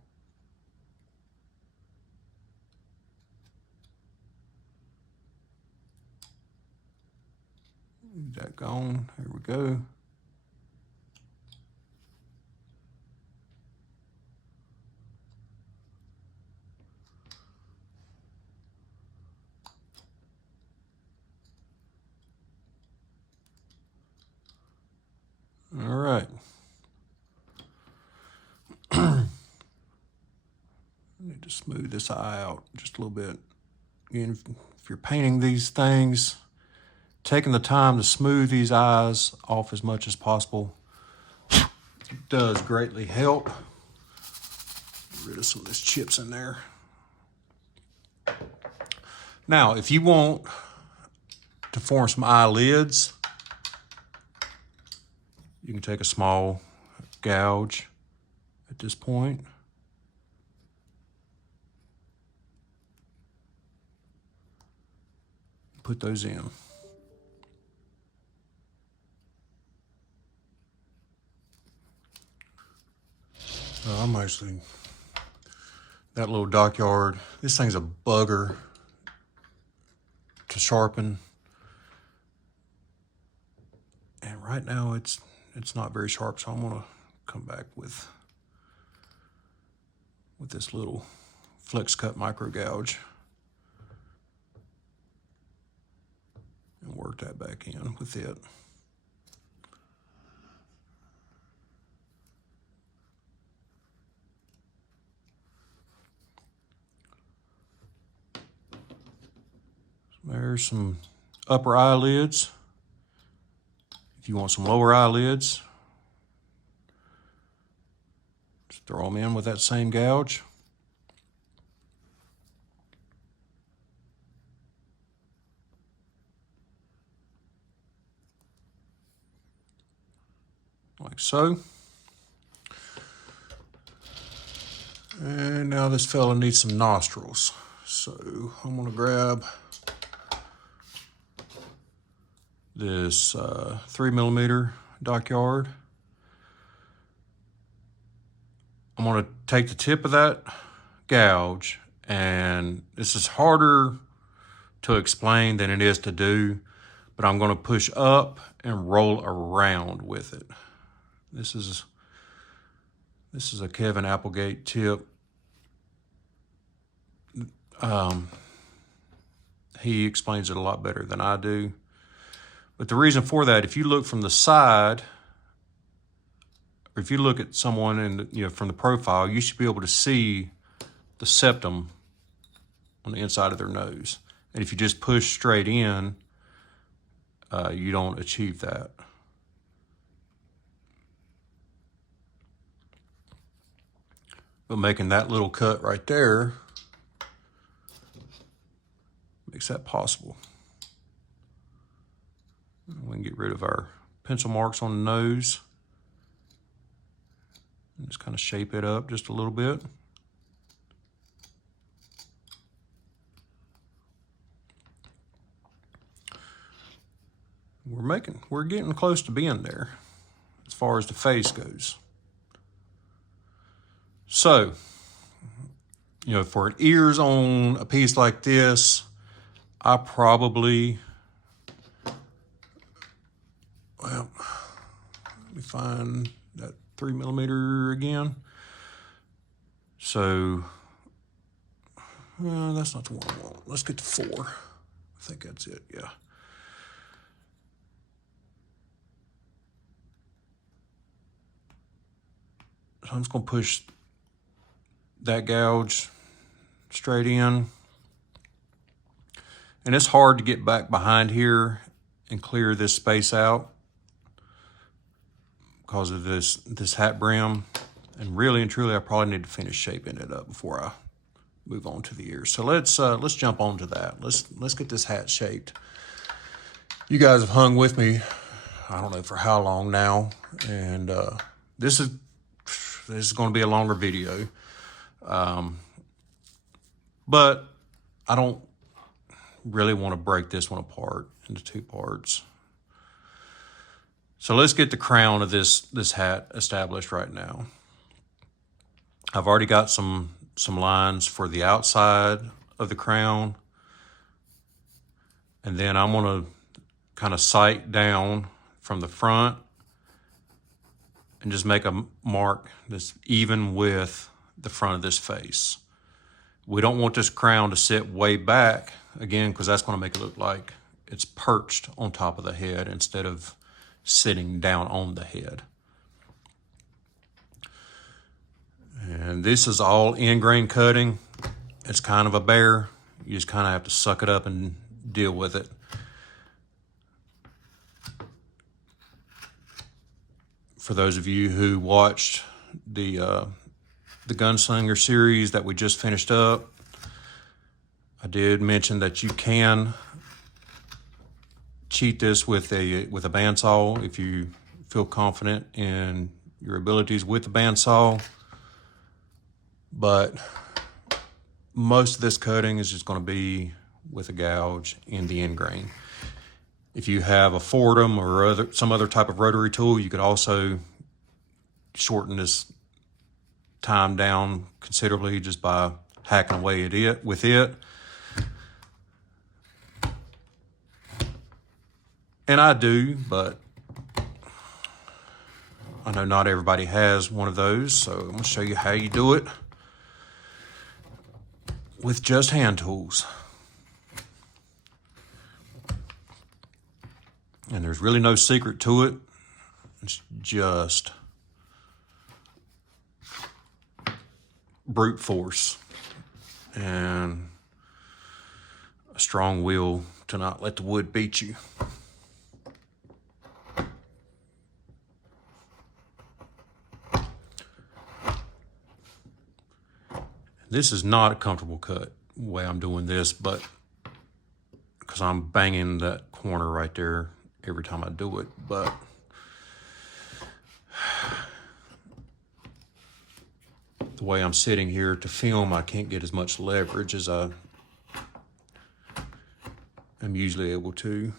That gone, here we go. All right. I need to smooth this eye out just a little bit. Again, if you're painting these things, taking the time to smooth these eyes off as much as possible does greatly help. Get rid of some of these chips in there. Now, if you want to form some eyelids, you can take a small gouge at this point. Put those in. I'm actually, that little dockyard, this thing's a bugger to sharpen. And right now it's not very sharp, so I'm gonna come back with this little flex cut micro gouge and work that back in with it. There's some upper eyelids. If you want some lower eyelids, just throw them in with that same gouge. Like so. And now this fella needs some nostrils. So I'm gonna grab this 3mm dockyard. I'm gonna take the tip of that gouge, and this is harder to explain than it is to do, but I'm gonna push up and roll around with it. This is a Kevin Applegate tip. He explains it a lot better than I do. But the reason for that, if you look from the side, or if you look at someone and from the profile, you should be able to see the septum on the inside of their nose. And if you just push straight in, you don't achieve that. But making that little cut right there makes that possible. We can get rid of our pencil marks on the nose and just kind of shape it up just a little bit. We're getting close to being there as far as the face goes. So, for ears on a piece like this, I probably, well, let me find that 3mm again. So, that's not the one I want. Let's get to 4. I think that's it, yeah. So I'm just gonna push that gouge straight in. And it's hard to get back behind here and clear this space out because of this hat brim. And really and truly, I probably need to finish shaping it up before I move on to the ears. So let's jump on to that. Let's get this hat shaped. You guys have hung with me, I don't know for how long now, and this is going to be a longer video, but I don't really want to break this one apart into two parts. So let's get the crown of this hat established right now. I've already got some lines for the outside of the crown, and then I'm going to kind of sight down from the front and just make a mark that's even with the front of this face. We don't want this crown to sit way back, again, because that's going to make it look like it's perched on top of the head instead of sitting down on the head. And this is all end grain cutting. It's kind of a bear. You just kind of have to suck it up and deal with it. For those of you who watched the Gunslinger series that we just finished up, I did mention that you can cheat this with a bandsaw if you feel confident in your abilities with the bandsaw. But most of this cutting is just going to be with a gouge in the end grain. If you have a Fordham or some other type of rotary tool, you could also shorten this time down considerably just by hacking away at it with it. And I do, but I know not everybody has one of those, so I'm going to show you how you do it with just hand tools. And there's really no secret to it. It's just brute force and a strong will to not let the wood beat you. This is not a comfortable cut the way I'm doing this, but because I'm banging that corner right there every time I do it, but the way I'm sitting here to film, I can't get as much leverage as I am usually able to.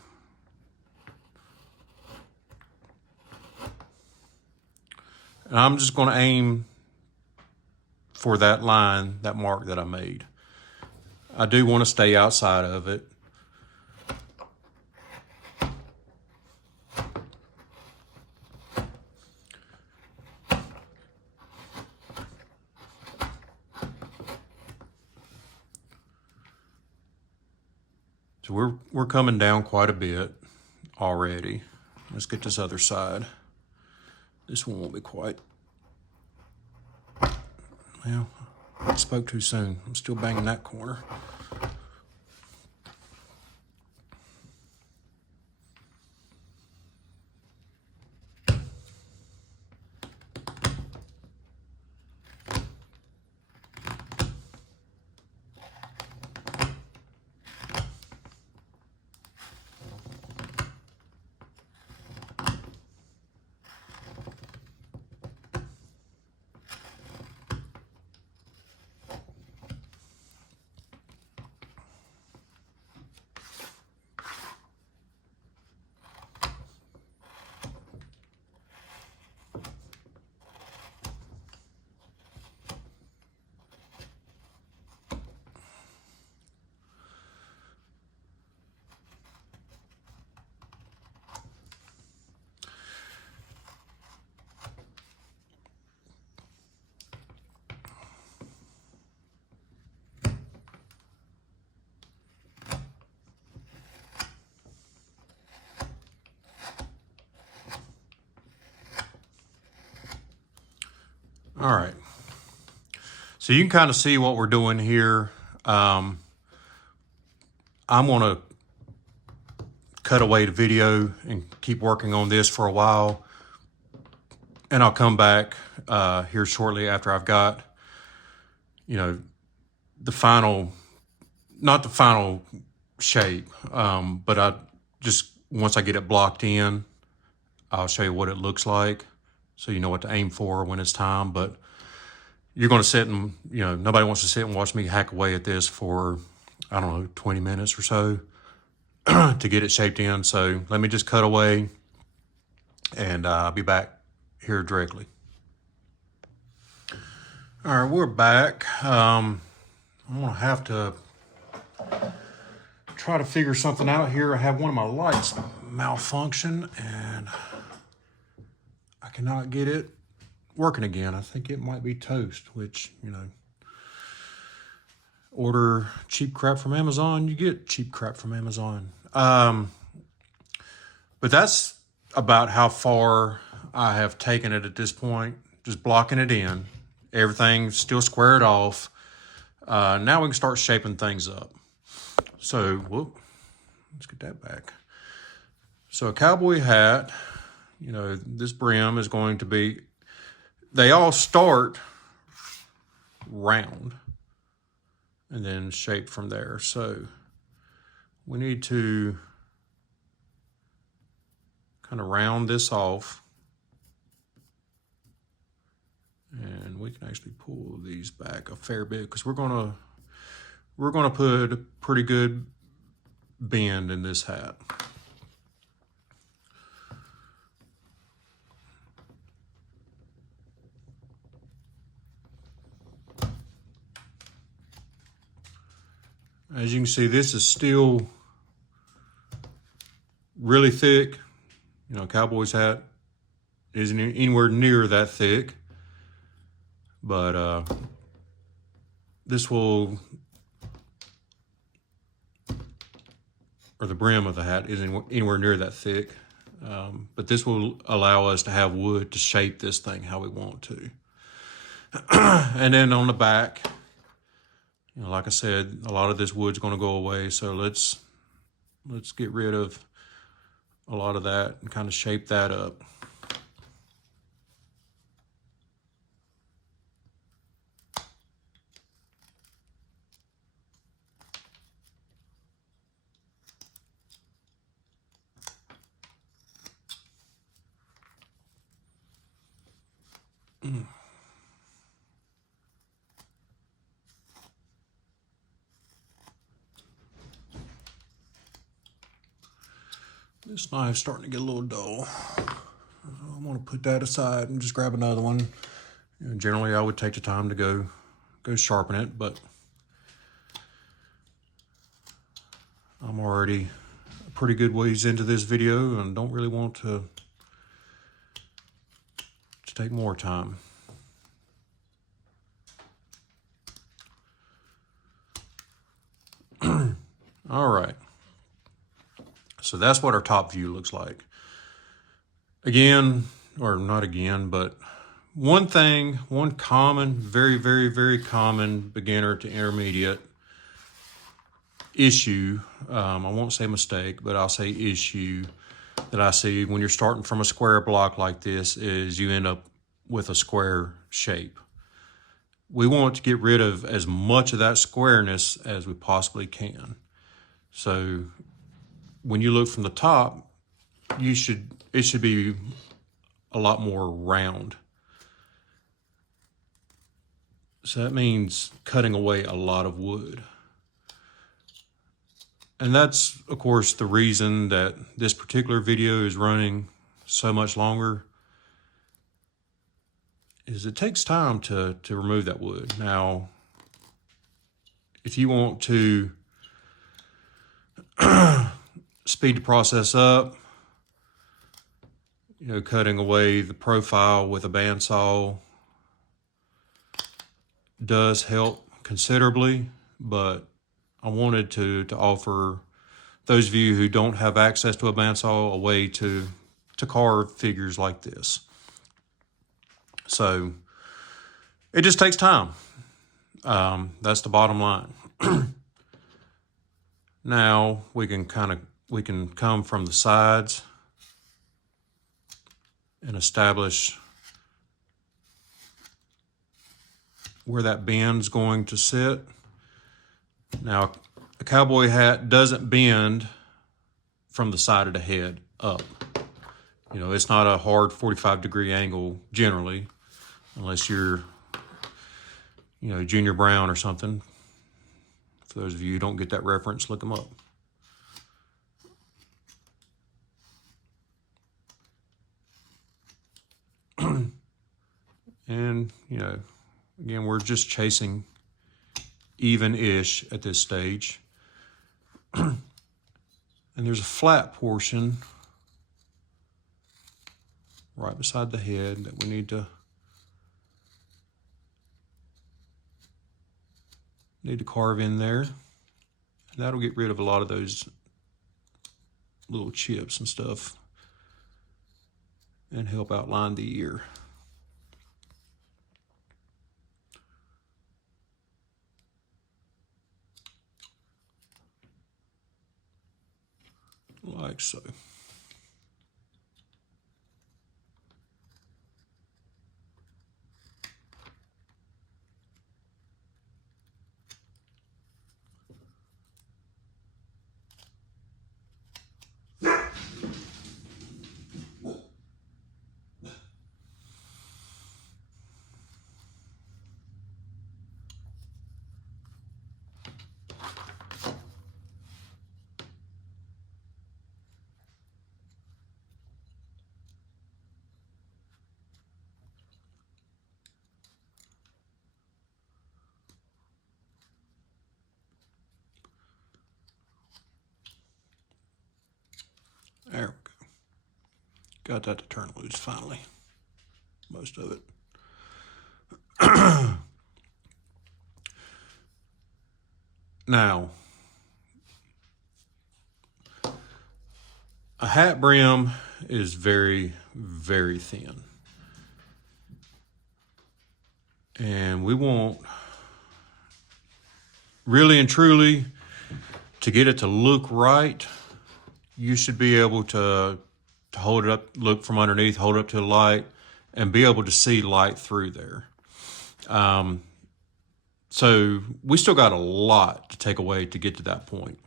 And I'm just going to aim for that line, that mark that I made. I do want to stay outside of it. So we're coming down quite a bit already. Let's get this other side. This one won't be quite. Well, I spoke too soon. I'm still banging that corner. All right. So you can kind of see what we're doing here. I'm going to cut away the video and keep working on this for a while. And I'll come back here shortly after I've got, the final, not the final shape, but I just once I get it blocked in, I'll show you what it looks like so you know what to aim for when it's time. But you're going to sit and, nobody wants to sit and watch me hack away at this for, I don't know, 20 minutes or so to get it shaped in. So let me just cut away and I'll be back here directly. All right, we're back. I'm going to have to try to figure something out here. I have one of my lights malfunction and I cannot get it working again. I think it might be toast, which, order cheap crap from Amazon, you get cheap crap from Amazon. But that's about how far I have taken it at this point, just blocking it in. Everything's still squared off. Now we can start shaping things up. So, whoop, let's get that back. So a cowboy hat, this brim is going to be, they all start round and then shape from there. So we need to kind of round this off. And we can actually pull these back a fair bit because we're gonna put a pretty good bend in this hat. As you can see, this is still really thick. Cowboy's hat isn't anywhere near that thick, but this will, or the brim of the hat isn't anywhere near that thick, but this will allow us to have wood to shape this thing how we want to. And then on the back, like I said, a lot of this wood's going to go away, so let's get rid of a lot of that and kind of shape that up. This knife's starting to get a little dull. I'm going to put that aside and just grab another one. Generally, I would take the time to go sharpen it, but I'm already a pretty good ways into this video and don't really want to take more time. All right. So that's what our top view looks like. Again, or not again, but one common, very, very, very common beginner to intermediate issue, I won't say mistake, but I'll say issue that I see when you're starting from a square block like this is you end up with a square shape. We want to get rid of as much of that squareness as we possibly can. So when you look from the top, it should be a lot more round. So that means cutting away a lot of wood. And that's, of course, the reason that this particular video is running so much longer, is it takes time to remove that wood. Now, if you want to speed the process up, cutting away the profile with a bandsaw does help considerably, but I wanted to offer those of you who don't have access to a bandsaw a way to carve figures like this. So it just takes time. That's the bottom line. Now we can come from the sides and establish where that bend's going to sit. Now, a cowboy hat doesn't bend from the side of the head up. You know, it's not a hard 45-degree angle generally, unless you're, you know, Junior Brown or something. For those of you who don't get that reference, look them up. And, you know, again, we're just chasing even-ish at this stage. And there's a flat portion right beside the head that we need to carve in there. And that'll get rid of a lot of those little chips and stuff and help outline the ear. Like so. There we go. Got that to turn loose finally. Most of it. Now, a hat brim is very, very thin. And we want, really and truly, to get it to look right, you should be able to hold it up, look from underneath, hold it up to the light, and be able to see light through there. So we still got a lot to take away to get to that point.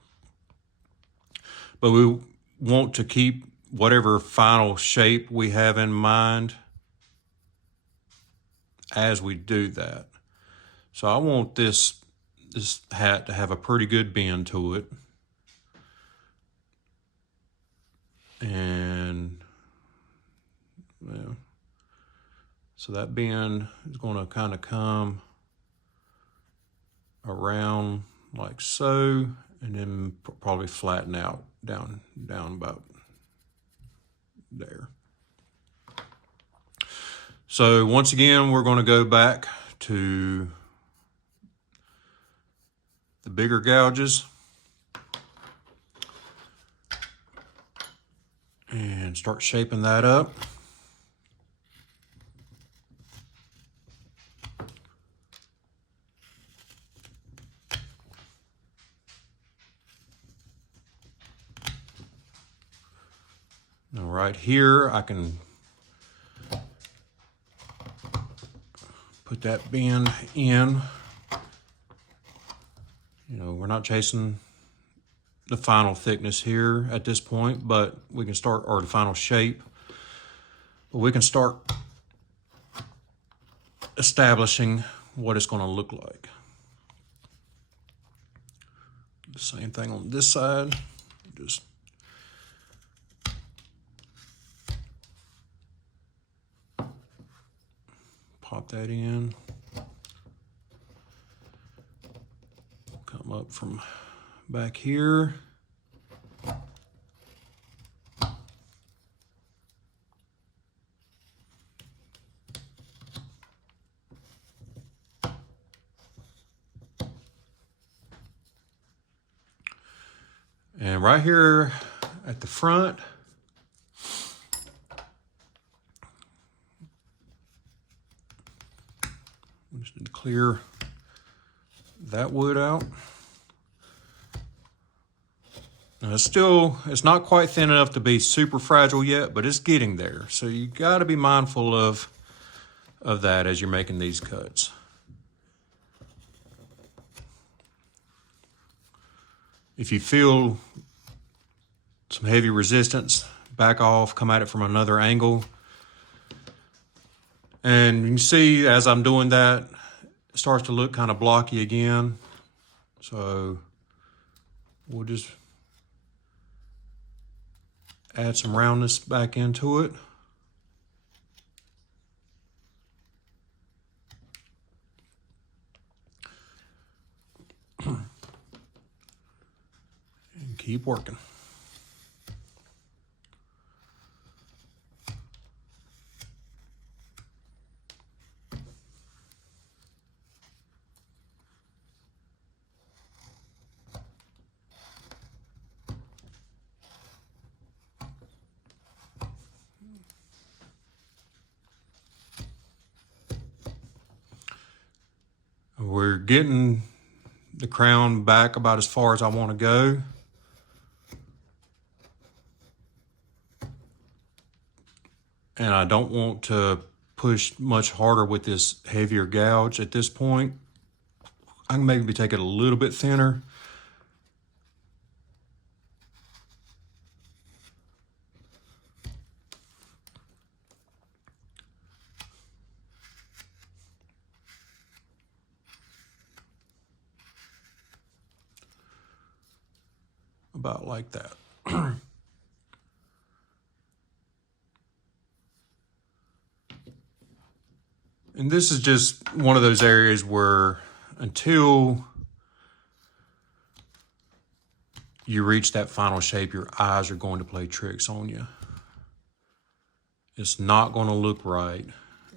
But we want to keep whatever final shape we have in mind as we do that. So I want this hat to have a pretty good bend to it. And, well, so that bend is going to kind of come around like so, and then probably flatten out down about there. So once again, we're going to go back to the bigger gouges and start shaping that up. Now right here, I can put that bend in. You know, we're not chasing the final thickness here at this point, but we can start, or the final shape, but we can start establishing what it's going to look like. The same thing on this side. Just pop that in. Come up from back here. And right here at the front, we just need to clear that wood out. Now it's not quite thin enough to be super fragile yet, but it's getting there. So you got to be mindful of that as you're making these cuts. If you feel some heavy resistance, back off, come at it from another angle. And you can see as I'm doing that, it starts to look kind of blocky again. So we'll just add some roundness back into it. And keep working. We're getting the crown back about as far as I want to go. And I don't want to push much harder with this heavier gouge at this point. I can maybe take it a little bit thinner. About like that. And this is just one of those areas where until you reach that final shape, your eyes are going to play tricks on you. It's not going to look right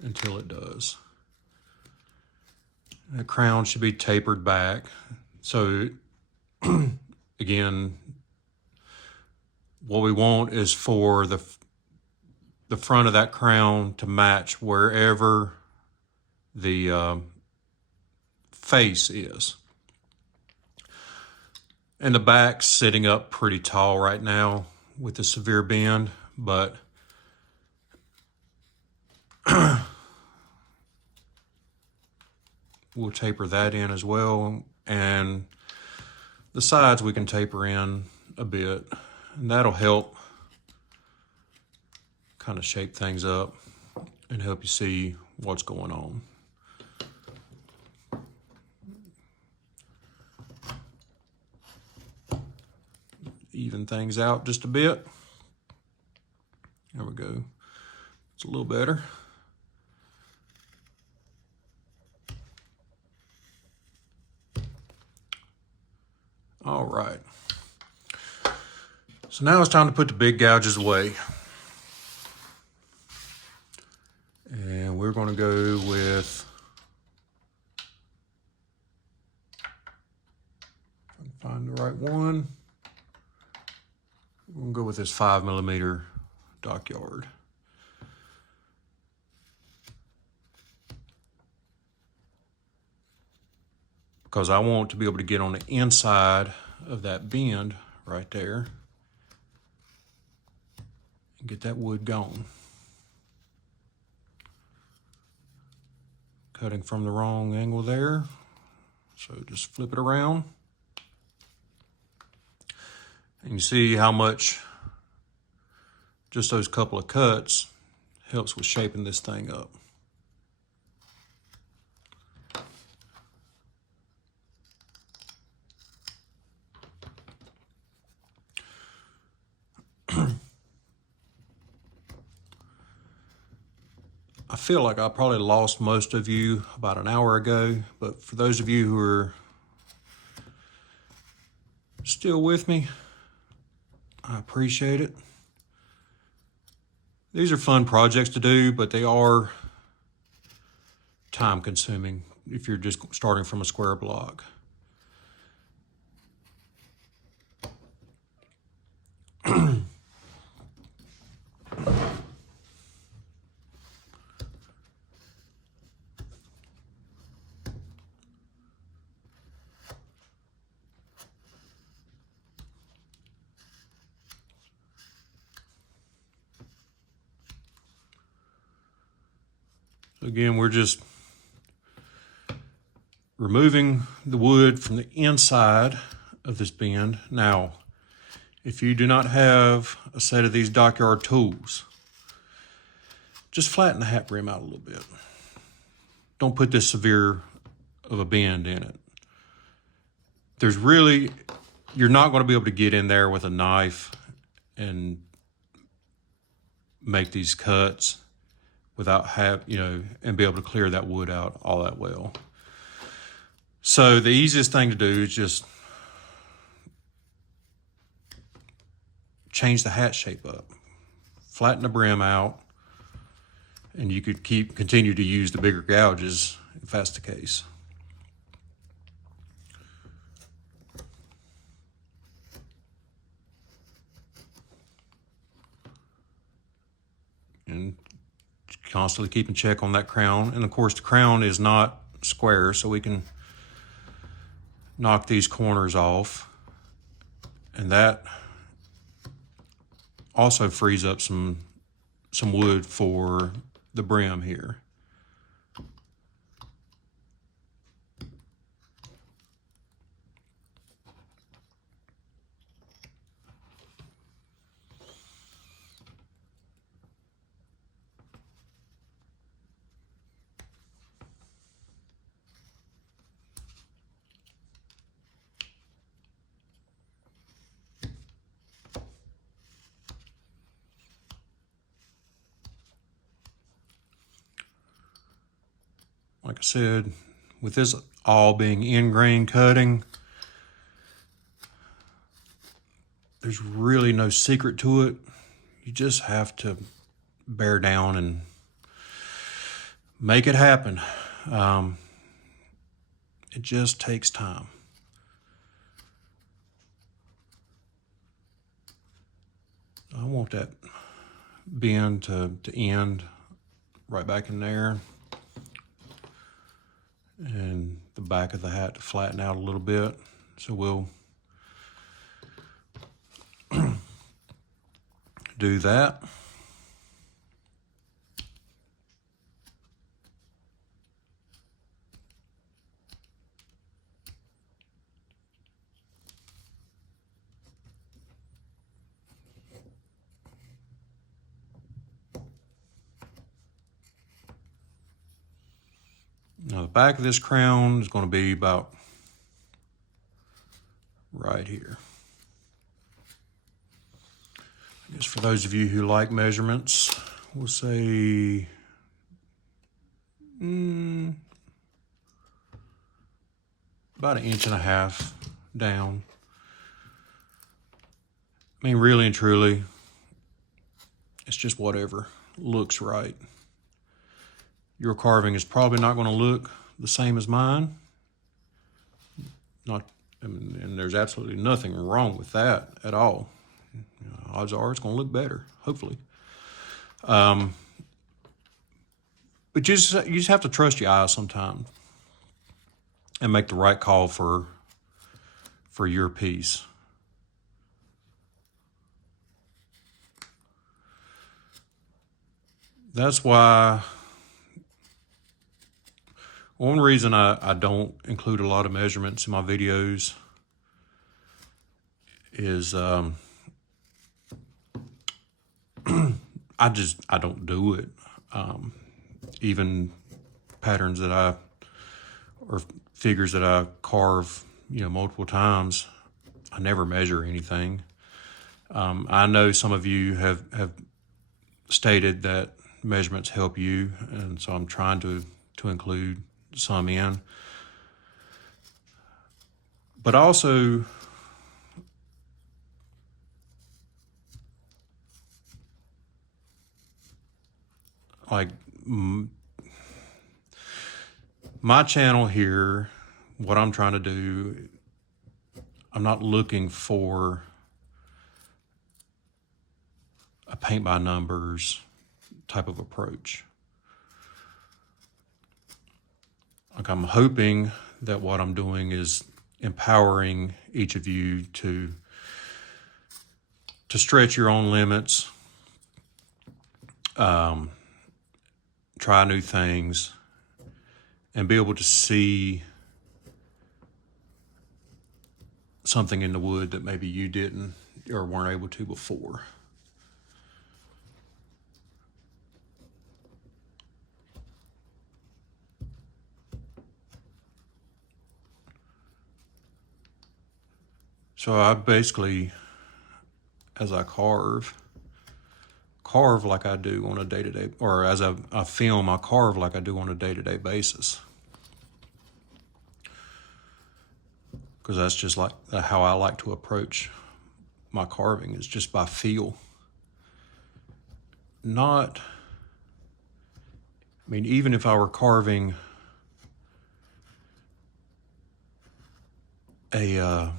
until it does. The crown should be tapered back. So again, what we want is for the front of that crown to match wherever the face is. And the back's sitting up pretty tall right now with the severe bend, but we'll taper that in as well. And the sides we can taper in a bit, and that'll help kind of shape things up and help you see what's going on. Even things out just a bit. There we go. It's a little better. All right. So now it's time to put the big gouges away. And we're going to go with, if I can find the right one, we're going to go with this 5mm dockyard. Because I want to be able to get on the inside of that bend right there and get that wood gone. Cutting from the wrong angle there, so just flip it around. And you see how much just those couple of cuts helps with shaping this thing up. I feel like I probably lost most of you about an hour ago, but for those of you who are still with me, I appreciate it. These are fun projects to do, but they are time consuming if you're just starting from a square block. Again, we're just removing the wood from the inside of this bend. Now, if you do not have a set of these dockyard tools, just flatten the hat brim out a little bit. Don't put this severe of a bend in it. You're not going to be able to get in there with a knife and make these cuts without and be able to clear that wood out all that well. So the easiest thing to do is just change the hat shape up, flatten the brim out, and you could continue to use the bigger gouges if that's the case. And constantly keep in check on that crown. And of course the crown is not square, so we can knock these corners off. And that also frees up some wood for the brim here. Like I said, with this all being in grain cutting, there's really no secret to it. You just have to bear down and make it happen. It just takes time. I want that bend to end right back in there, and the back of the hat to flatten out a little bit. So we'll do that. Now the back of this crown is going to be about right here. Just for those of you who like measurements, we'll say about 1.5 inches down. I mean, really and truly, it's just whatever looks right. Your carving is probably not going to look the same as mine. And there's absolutely nothing wrong with that at all. Odds are it's going to look better, hopefully. But you just have to trust your eyes sometimes and make the right call for your piece. That's why one reason I don't include a lot of measurements in my videos is I don't do it. Even patterns or figures that I carve, multiple times, I never measure anything. I know some of you have stated that measurements help you, and so I'm trying to include some in. But also, like my channel here, what I'm trying to do, I'm not looking for a paint by numbers type of approach. Like, I'm hoping that what I'm doing is empowering each of you to stretch your own limits, try new things, and be able to see something in the wood that maybe you didn't or weren't able to before. So I basically, as I carve like I do on a day-to-day, or as I film, I carve like I do on a day-to-day basis. Because that's just like how I like to approach my carving, is just by feel. Not, I mean, even if I were carving a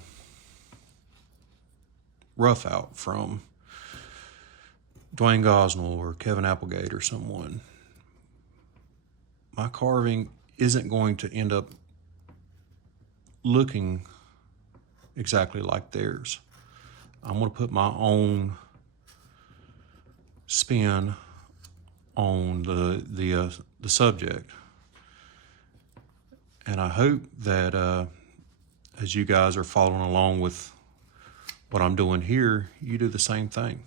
rough out from Dwayne Gosnell or Kevin Applegate or someone, my carving isn't going to end up looking exactly like theirs. I'm going to put my own spin on the subject, and I hope that as you guys are following along with what I'm doing here, you do the same thing.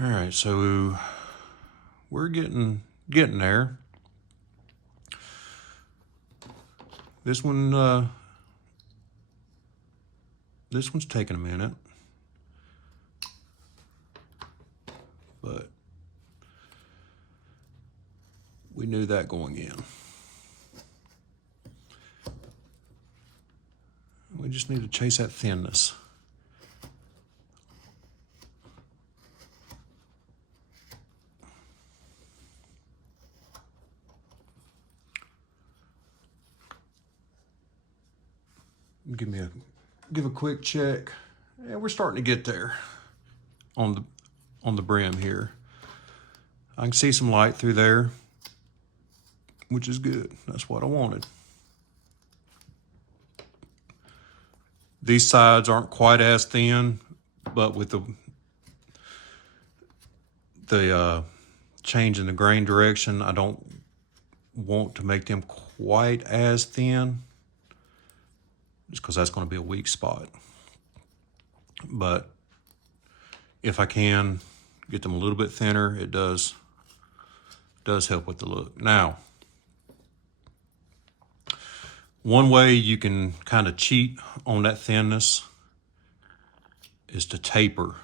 All right, so we're getting there. This one's taking a minute, but we knew that going in. We just need to chase that thinness. Give a quick check. Yeah, we're starting to get there on the brim here. I can see some light through there, which is good. That's what I wanted. These sides aren't quite as thin, but with the change in the grain direction, I don't want to make them quite as thin, just because that's going to be a weak spot. But if I can get them a little bit thinner, it does help with the look. Now, one way you can kind of cheat on that thinness is to taper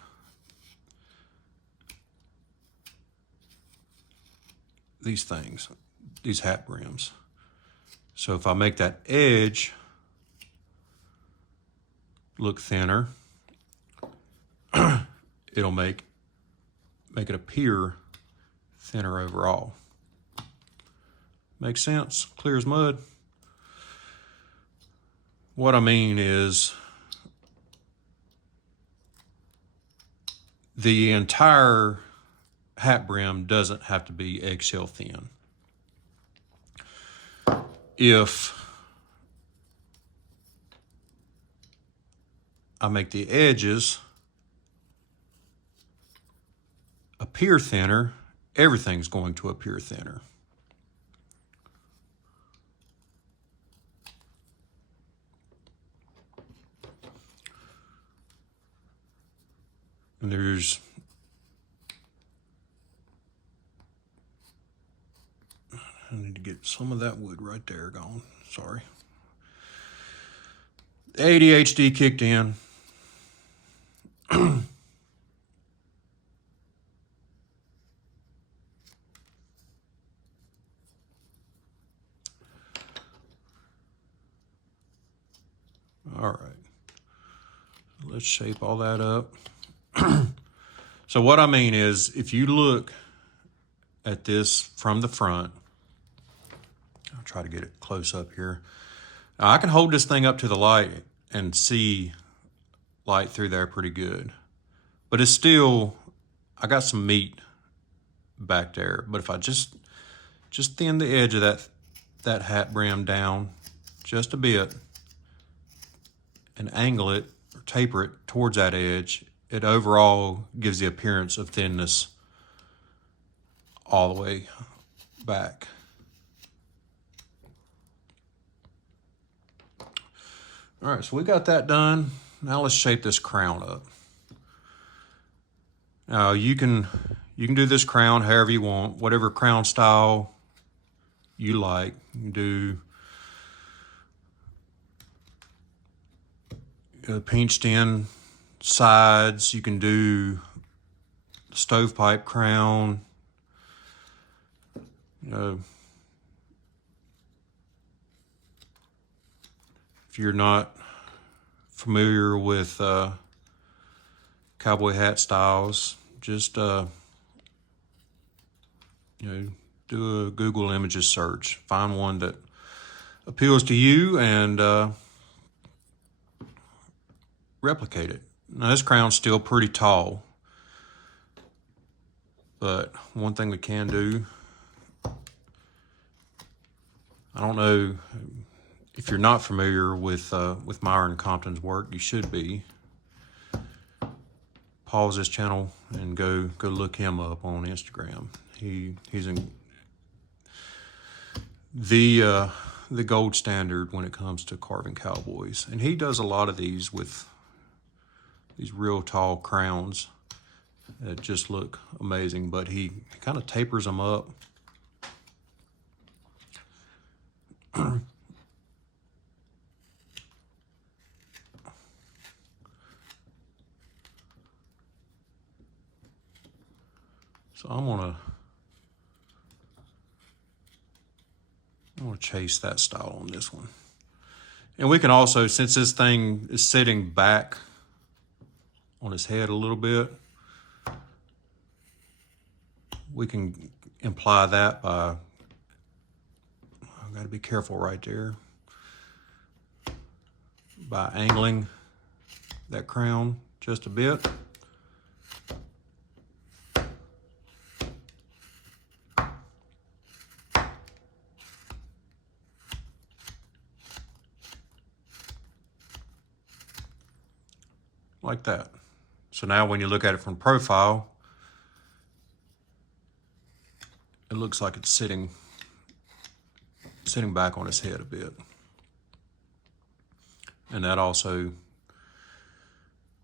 these things, these hat brims. So if I make that edge look thinner, it'll make it appear thinner overall. Makes sense? Clear as mud. What I mean is the entire hat brim doesn't have to be eggshell thin. If I make the edges appear thinner, everything's going to appear thinner. And I need to get some of that wood right there gone. Sorry. The ADHD kicked in. All right. Let's shape all that up. So what I mean is, if you look at this from the front, I'll try to get it close up here. Now, I can hold this thing up to the light and see light through there pretty good. But it's still, I got some meat back there. But if I just thin the edge of that hat brim down just a bit and angle it or taper it towards that edge, it overall gives the appearance of thinness all the way back. All right, so we got that done. Now let's shape this crown up. Now you can do this crown however you want, whatever crown style you like. You can do pinched in sides. You can do stovepipe crown. If you're not familiar with cowboy hat styles, just do a Google images search, find one that appeals to you, and replicate it. Now this crown's still pretty tall, but one thing we can do, I don't know if you're not familiar with Myron Compton's work, you should be. Pause this channel and go look him up on Instagram. He's the gold standard when it comes to carving cowboys, and he does a lot of these with these real tall crowns that just look amazing. But he kind of tapers them up. So I'm gonna chase that style on this one. And we can also, since this thing is sitting back on his head a little bit, we can imply that by, I've got to be careful right there, by angling that crown just a bit. Like that. So now when you look at it from profile, it looks like it's sitting back on his head a bit. And that also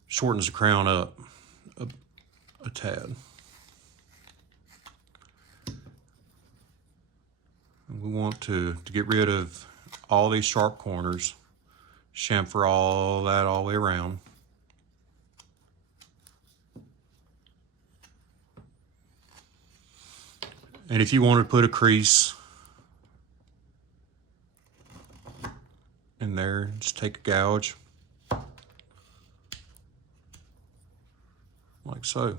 shortens the crown up a tad. And we want to get rid of all these sharp corners, chamfer all that all the way around. And if you want to put a crease in there, just take a gouge, like so.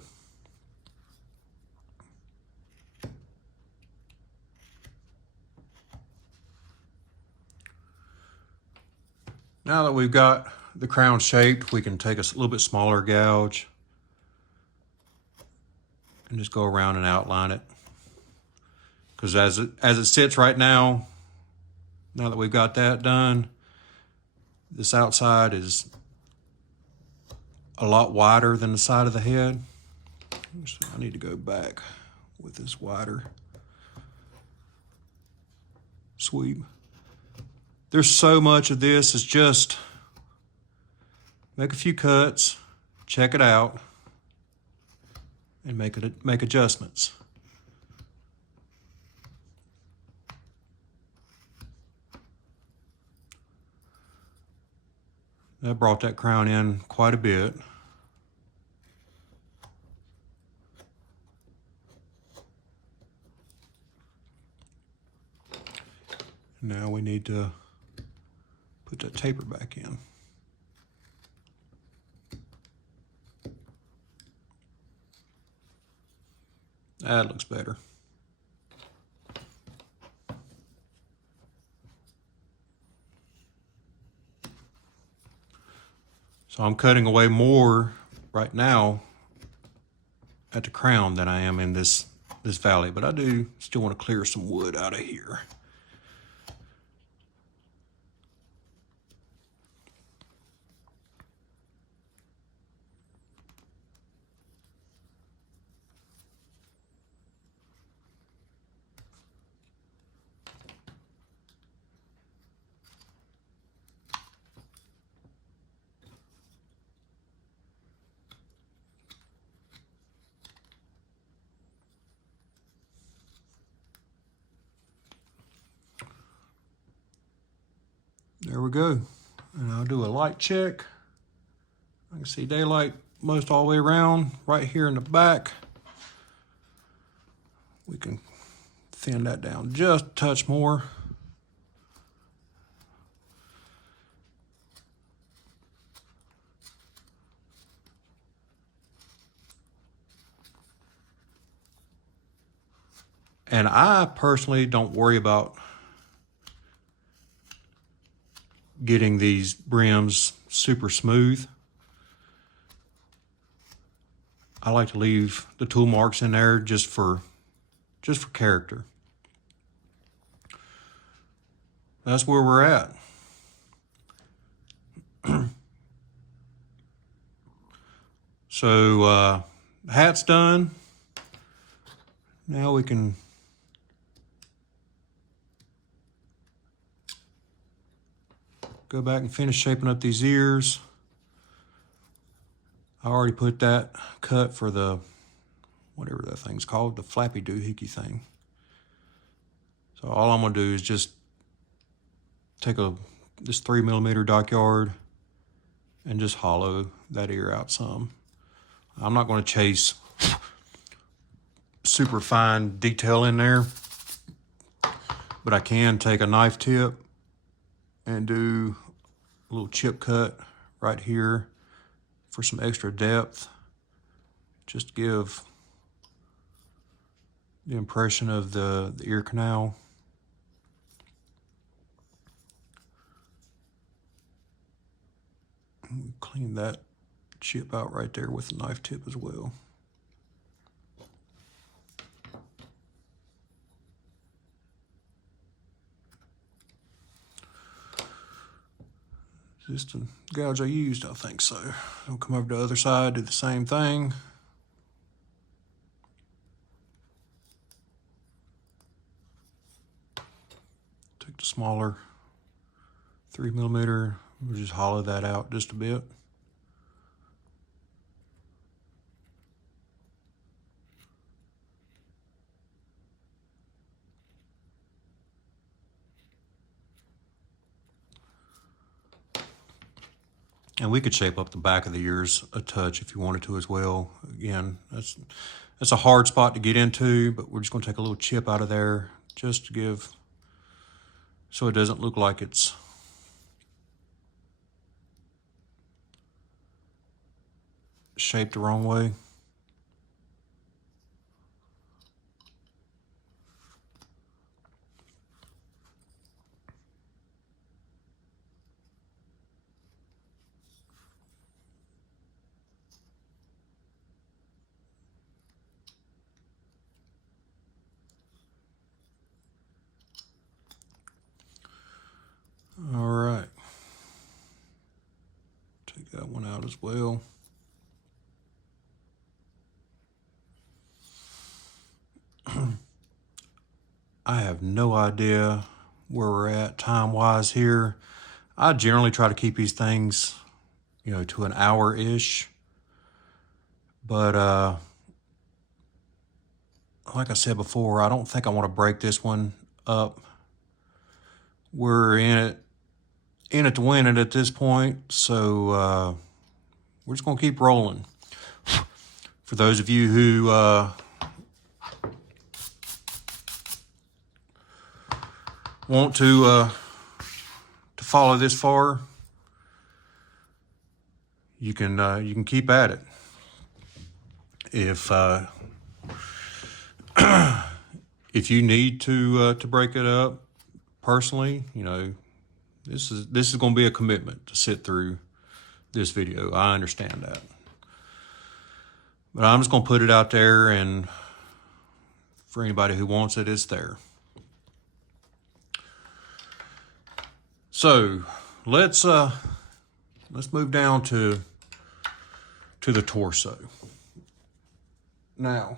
Now that we've got the crown shaped, we can take a little bit smaller gouge and just go around and outline it. Because as it sits right now, now that we've got that done, this outside is a lot wider than the side of the head. So I need to go back with this wider sweep. There's so much of this, it's just make a few cuts, check it out, and make adjustments. That brought that crown in quite a bit. Now we need to put that taper back in. That looks better. So I'm cutting away more right now at the crown than I am in this valley, but I do still want to clear some wood out of here. we go. And I'll do a light check. I can see daylight most all the way around. Right here in the back, we can thin that down just a touch more. And I personally don't worry about getting these brims super smooth. I like to leave the tool marks in there just for character. That's where we're at. So hat's done. Now we can go back and finish shaping up these ears. I already put that cut for the, whatever that thing's called, the flappy doohickey thing. So all I'm gonna do is just take this 3mm dockyard and just hollow that ear out some. I'm not gonna chase super fine detail in there, but I can take a knife tip and do a little chip cut right here for some extra depth, just to give the impression of the ear canal. Clean that chip out right there with the knife tip as well. Is this the gouge I used? I think so. I'll come over to the other side, do the same thing. Take the smaller 3mm, we'll just hollow that out just a bit. And we could shape up the back of the ears a touch if you wanted to as well. Again, that's a hard spot to get into, but we're just gonna take a little chip out of there just to give, so it doesn't look like it's shaped the wrong way. All right, take that one out as well. I have no idea where we're at time-wise here. I generally try to keep these things, you know, to an hour-ish. But like I said before, I don't think I want to break this one up. We're in it to win it at this point, so we're just gonna keep rolling. For those of you who want to follow this far, you can keep at it. If you need to break it up, personally, you know, this is going to be a commitment to sit through this video. I understand that, but I'm just going to put it out there, and for anybody who wants it, it's there. So let's move down to the torso. Now,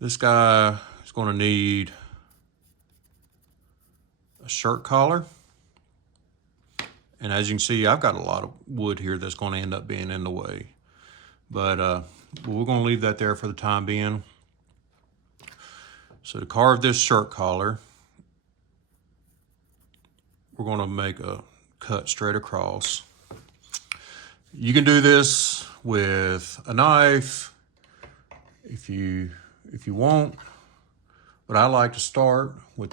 this guy is going to need a shirt collar. And as you can see, I've got a lot of wood here that's going to end up being in the way. But we're going to leave that there for the time being. So to carve this shirt collar, we're going to make a cut straight across. You can do this with a knife if you want, but I like to start by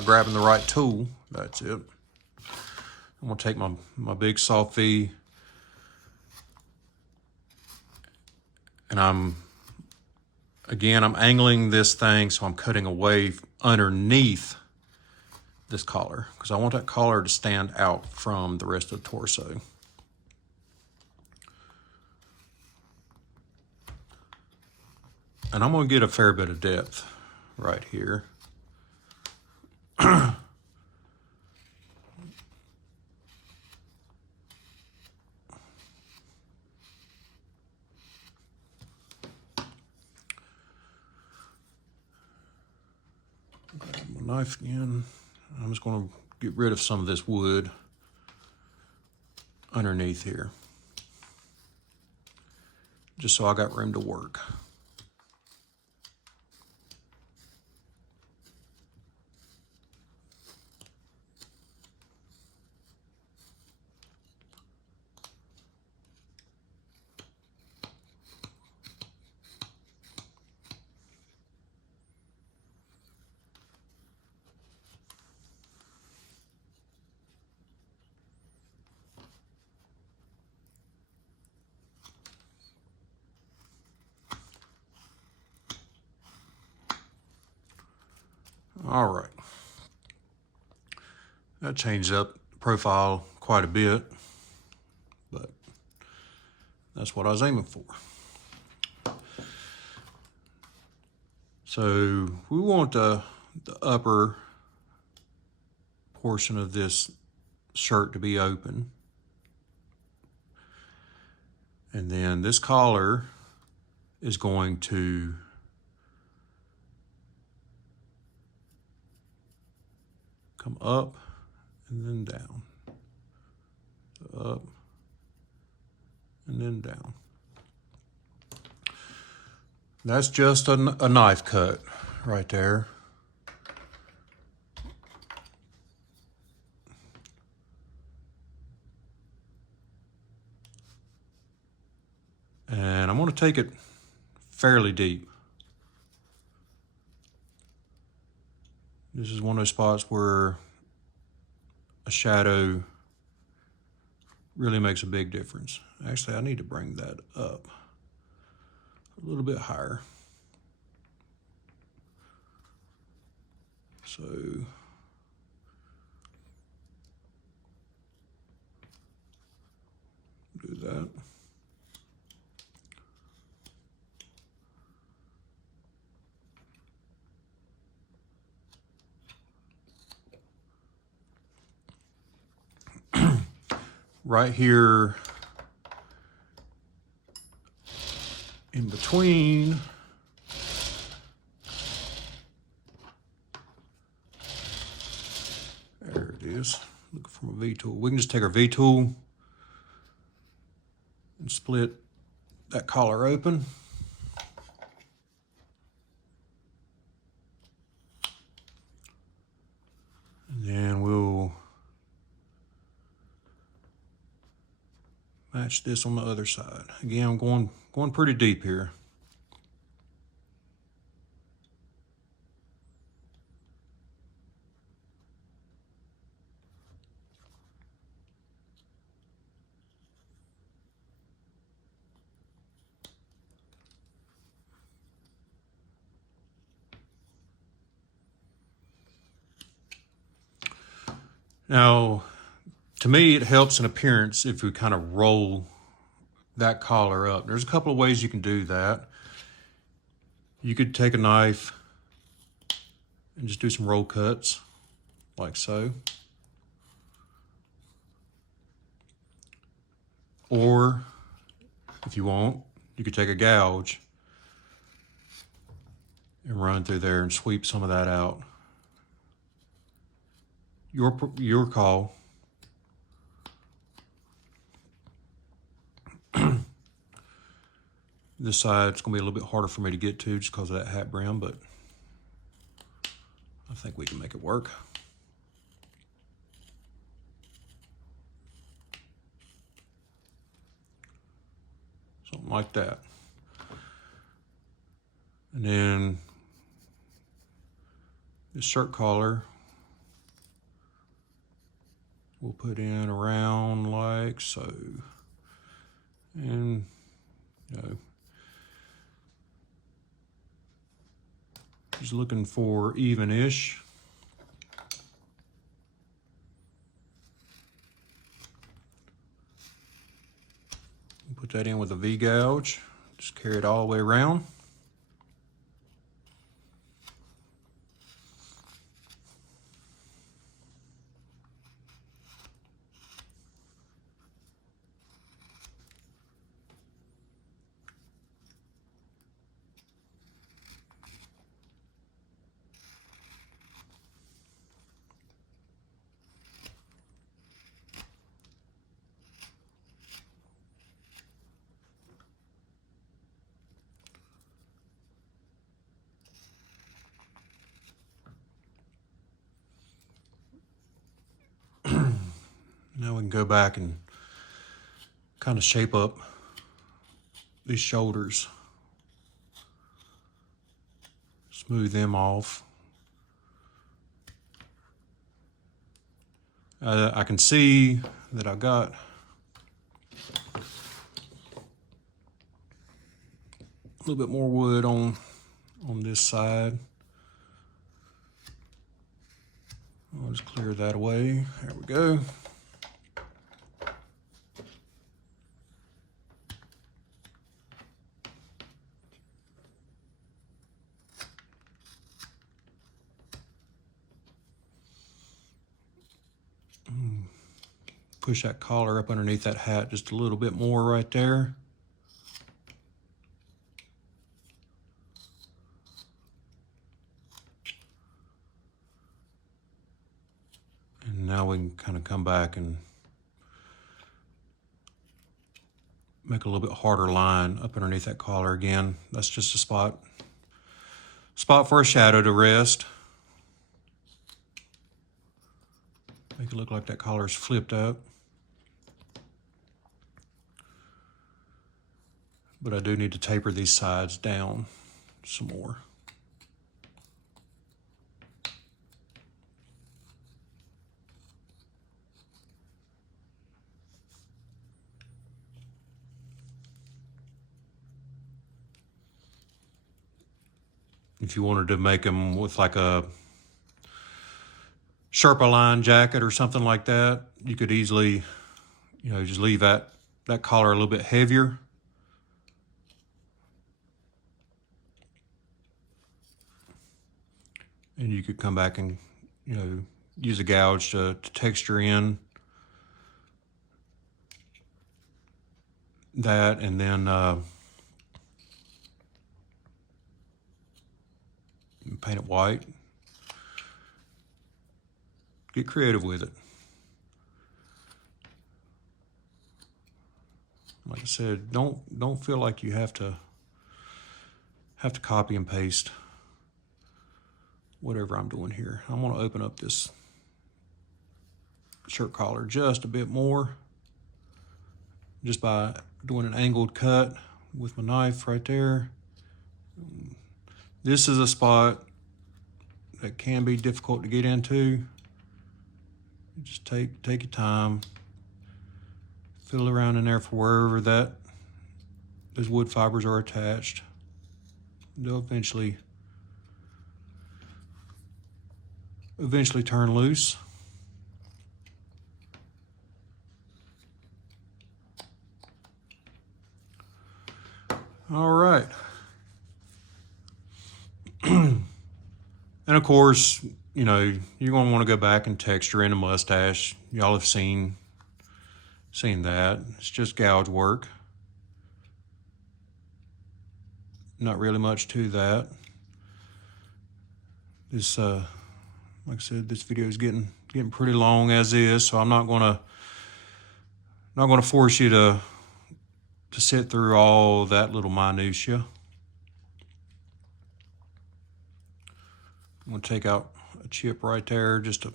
grabbing the right tool. That's it. I'm gonna take my big soft V, and I'm angling this thing so I'm cutting away underneath this collar because I want that collar to stand out from the rest of the torso. And I'm gonna get a fair bit of depth right here. Grab my knife again. I'm just gonna get rid of some of this wood underneath here, just so I got room to work. All right, that changed up the profile quite a bit, but that's what I was aiming for. So we want the upper portion of this shirt to be open. And then this collar is going to come up and then down, up and then down. That's just a knife cut right there. And I'm going to take it fairly deep. This is one of those spots where a shadow really makes a big difference. Actually, I need to bring that up a little bit higher. So do that. Right here in between, there it is. Looking for my V tool. We can just take our V tool and split that collar open. And then we'll match this on the other side. Again, I'm going pretty deep here. Now, to me, it helps in appearance if we kind of roll that collar up. There's a couple of ways you can do that. You could take a knife and just do some roll cuts, like so. Or, if you want, you could take a gouge and run through there and sweep some of that out. Your call. This side's gonna be a little bit harder for me to get to just because of that hat brim, but I think we can make it work. something like that. And then this shirt collar we'll put in around like so. And just looking for even-ish. Put that in with a V-gouge. Just carry it all the way around. Now we can go back and kind of shape up these shoulders. Smooth them off. I can see that I got a little bit more wood on this side. I'll just clear that away. There we go. Push that collar up underneath that hat just a little bit more right there. And now we can kind of come back and make a little bit harder line up underneath that collar again. That's just a spot for a shadow to rest. Make it look like that collar's flipped up. But I do need to taper these sides down some more. If you wanted to make them with like a Sherpa line jacket or something like that, you could easily, just leave that collar a little bit heavier. And you could come back and, use a gouge to texture in that, and then paint it white. Get creative with it. Like I said, don't feel like you have to copy and paste whatever I'm doing here. I'm going to open up this shirt collar just a bit more, just by doing an angled cut with my knife right there. This is a spot that can be difficult to get into. Just take your time, fiddle around in there for wherever those wood fibers are attached. They'll eventually turn loose. All right. And of course, you're going to want to go back and texture in a mustache. Y'all have seen that. It's just gouge work. Not really much to that. This, like I said, this video is getting pretty long as is, so I'm not gonna force you to sit through all that little minutia. I'm gonna take out a chip right there just to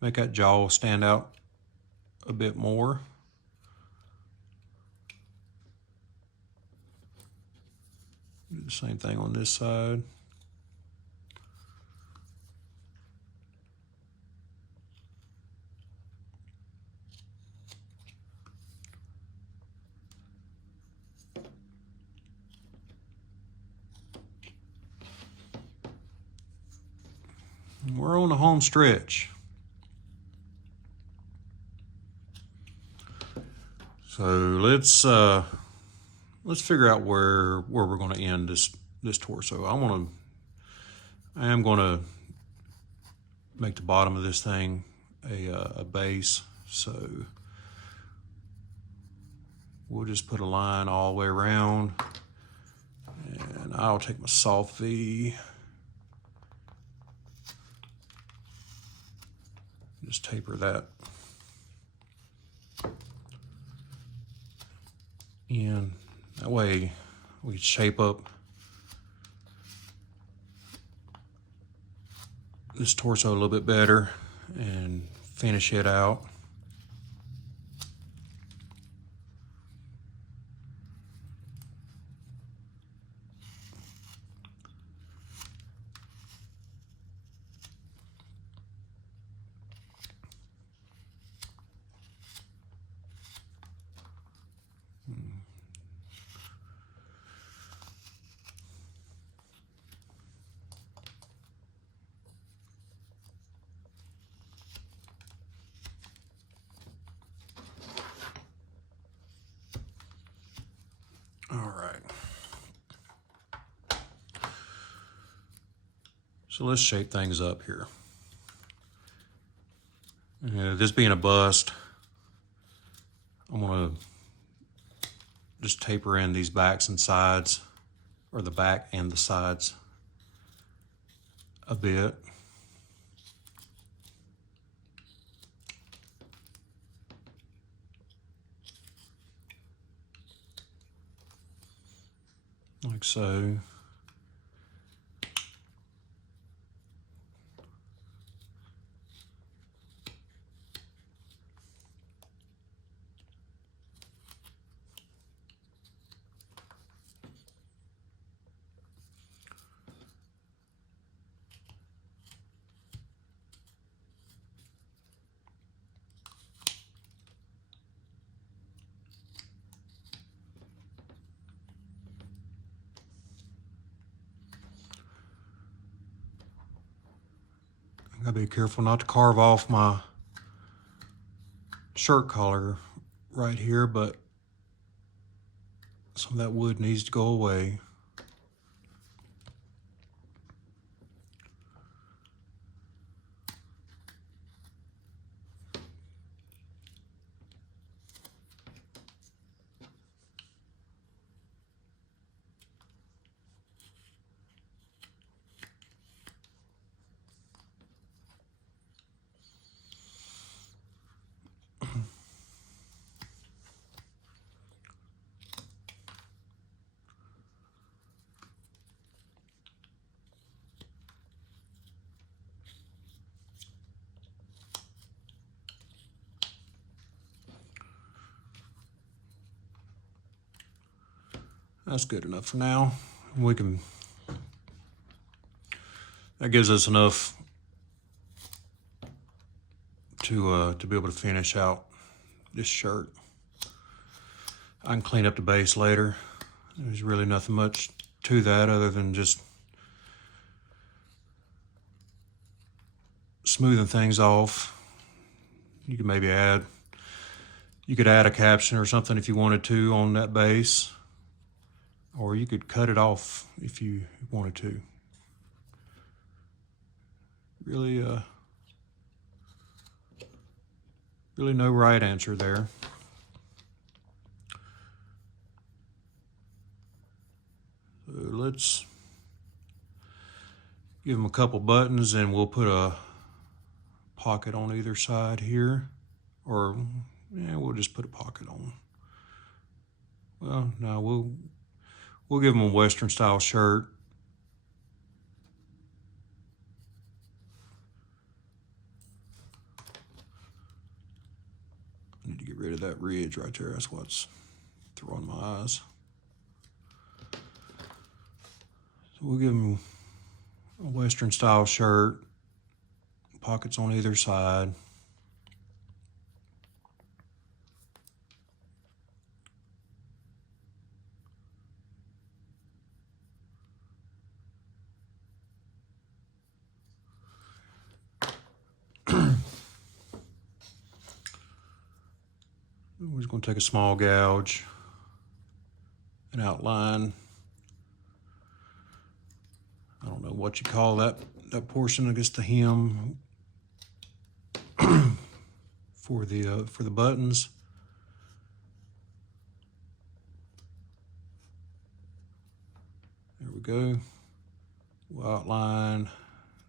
make that jaw stand out a bit more. Do the same thing on this side. We're on the home stretch. So let's figure out where we're going to end this torso. I am going to make the bottom of this thing a base. So we'll just put a line all the way around, and I'll take my soft V. Just taper that in. That way we can shape up this torso a little bit better and finish it out. All right. So let's shape things up here. This being a bust, I'm gonna just taper in these backs and sides, or the back and the sides a bit. Like so. I gotta be careful not to carve off my shirt collar right here, but some of that wood needs to go away. That's good enough for now. That gives us enough to be able to finish out this shirt. I can clean up the base later. There's really nothing much to that other than just smoothing things off. You could maybe add a caption or something if you wanted to on that base, or you could cut it off if you wanted to. Really no right answer there. So let's give them a couple buttons, and we'll put a pocket on either side here, or yeah, we'll just put a pocket on. Well, no, we'll give them a Western style shirt. I need to get rid of that ridge right there. That's what's throwing my eyes. So we'll give him a Western style shirt, pockets on either side. We're just going to take a small gouge and outline. I don't know what you call that portion, I guess the hem for the buttons. There we go. We'll outline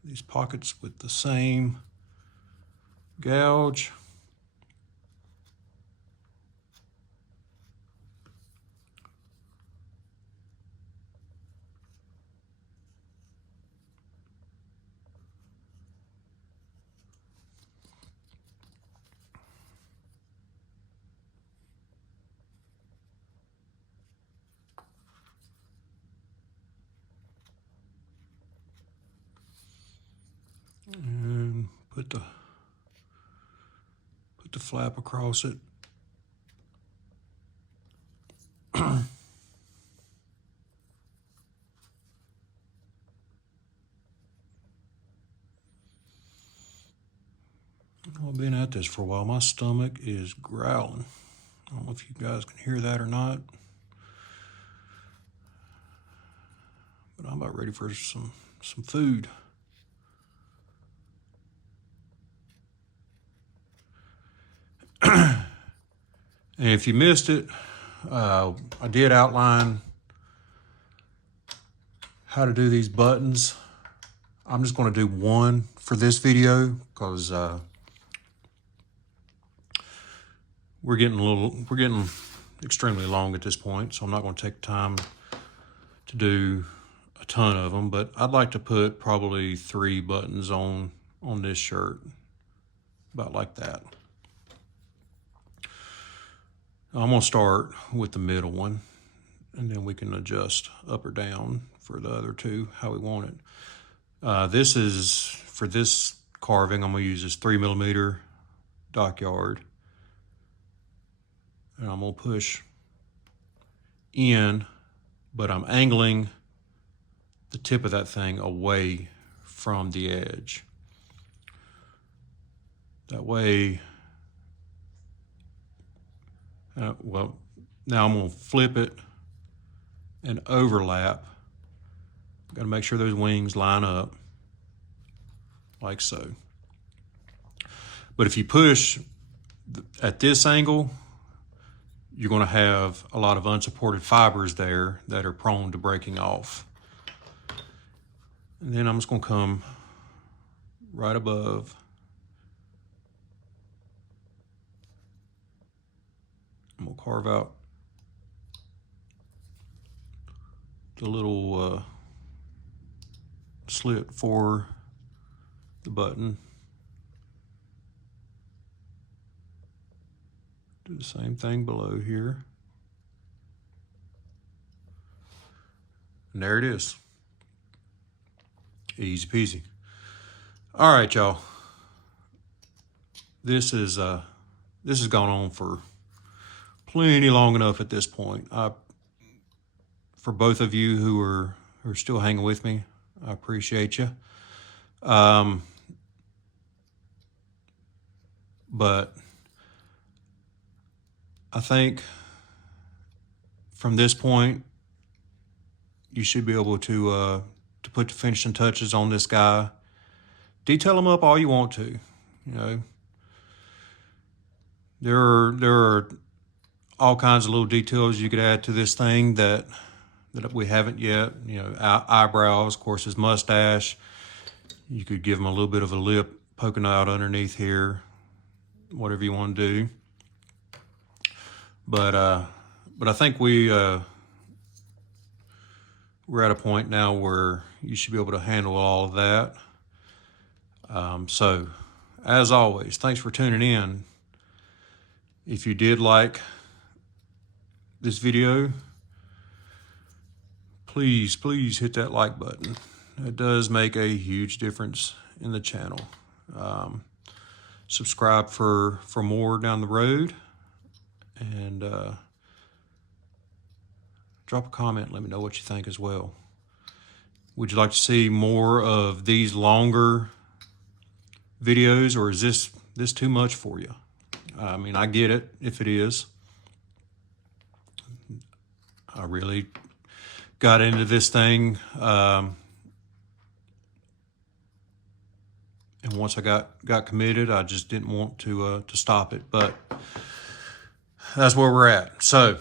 these pockets with the same gouge. And put the flap across it. I've been at this for a while. My stomach is growling. I don't know if you guys can hear that or not, but I'm about ready for some food. And if you missed it, I did outline how to do these buttons. I'm just going to do one for this video because we're getting extremely long at this point, so I'm not going to take time to do a ton of them, but I'd like to put probably 3 buttons on this shirt, about like that. I'm going to start with the middle one, and then we can adjust up or down for the other 2, how we want it. This is, for this carving, I'm going to use this 3mm dockyard. And I'm going to push in, but I'm angling the tip of that thing away from the edge. That way, well, now I'm going to flip it and overlap. Got to make sure those wings line up, like so. But if you push at this angle, you're going to have a lot of unsupported fibers there that are prone to breaking off. And then I'm just going to come right above. I'm going to carve out the little slit for the button. Do the same thing below here. And there it is. Easy peasy. All right, y'all. This has gone on for plenty long enough at this point. For both of you who are still hanging with me, I appreciate you. But I think from this point, you should be able to put the finishing touches on this guy. Detail him up all you want to. You know, there are all kinds of little details you could add to this thing that we haven't yet. You know, eyebrows, of course, his mustache. You could give him a little bit of a lip poking out underneath here, whatever you want to do. But I think we're at a point now where you should be able to handle all of that. So, as always, thanks for tuning in. If you did like this video, please hit that like button. It does make a huge difference in the channel. Subscribe for more down the road, and drop a comment. Let me know what you think as well. Would you like to see more of these longer videos, or is this too much for you? I mean, I get it if it is. I really got into this thing, and once I got committed, I just didn't want to stop it. But that's where we're at. So,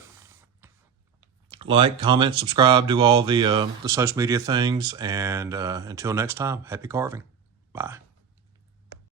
like, comment, subscribe, do all the social media things, and until next time, happy carving. Bye.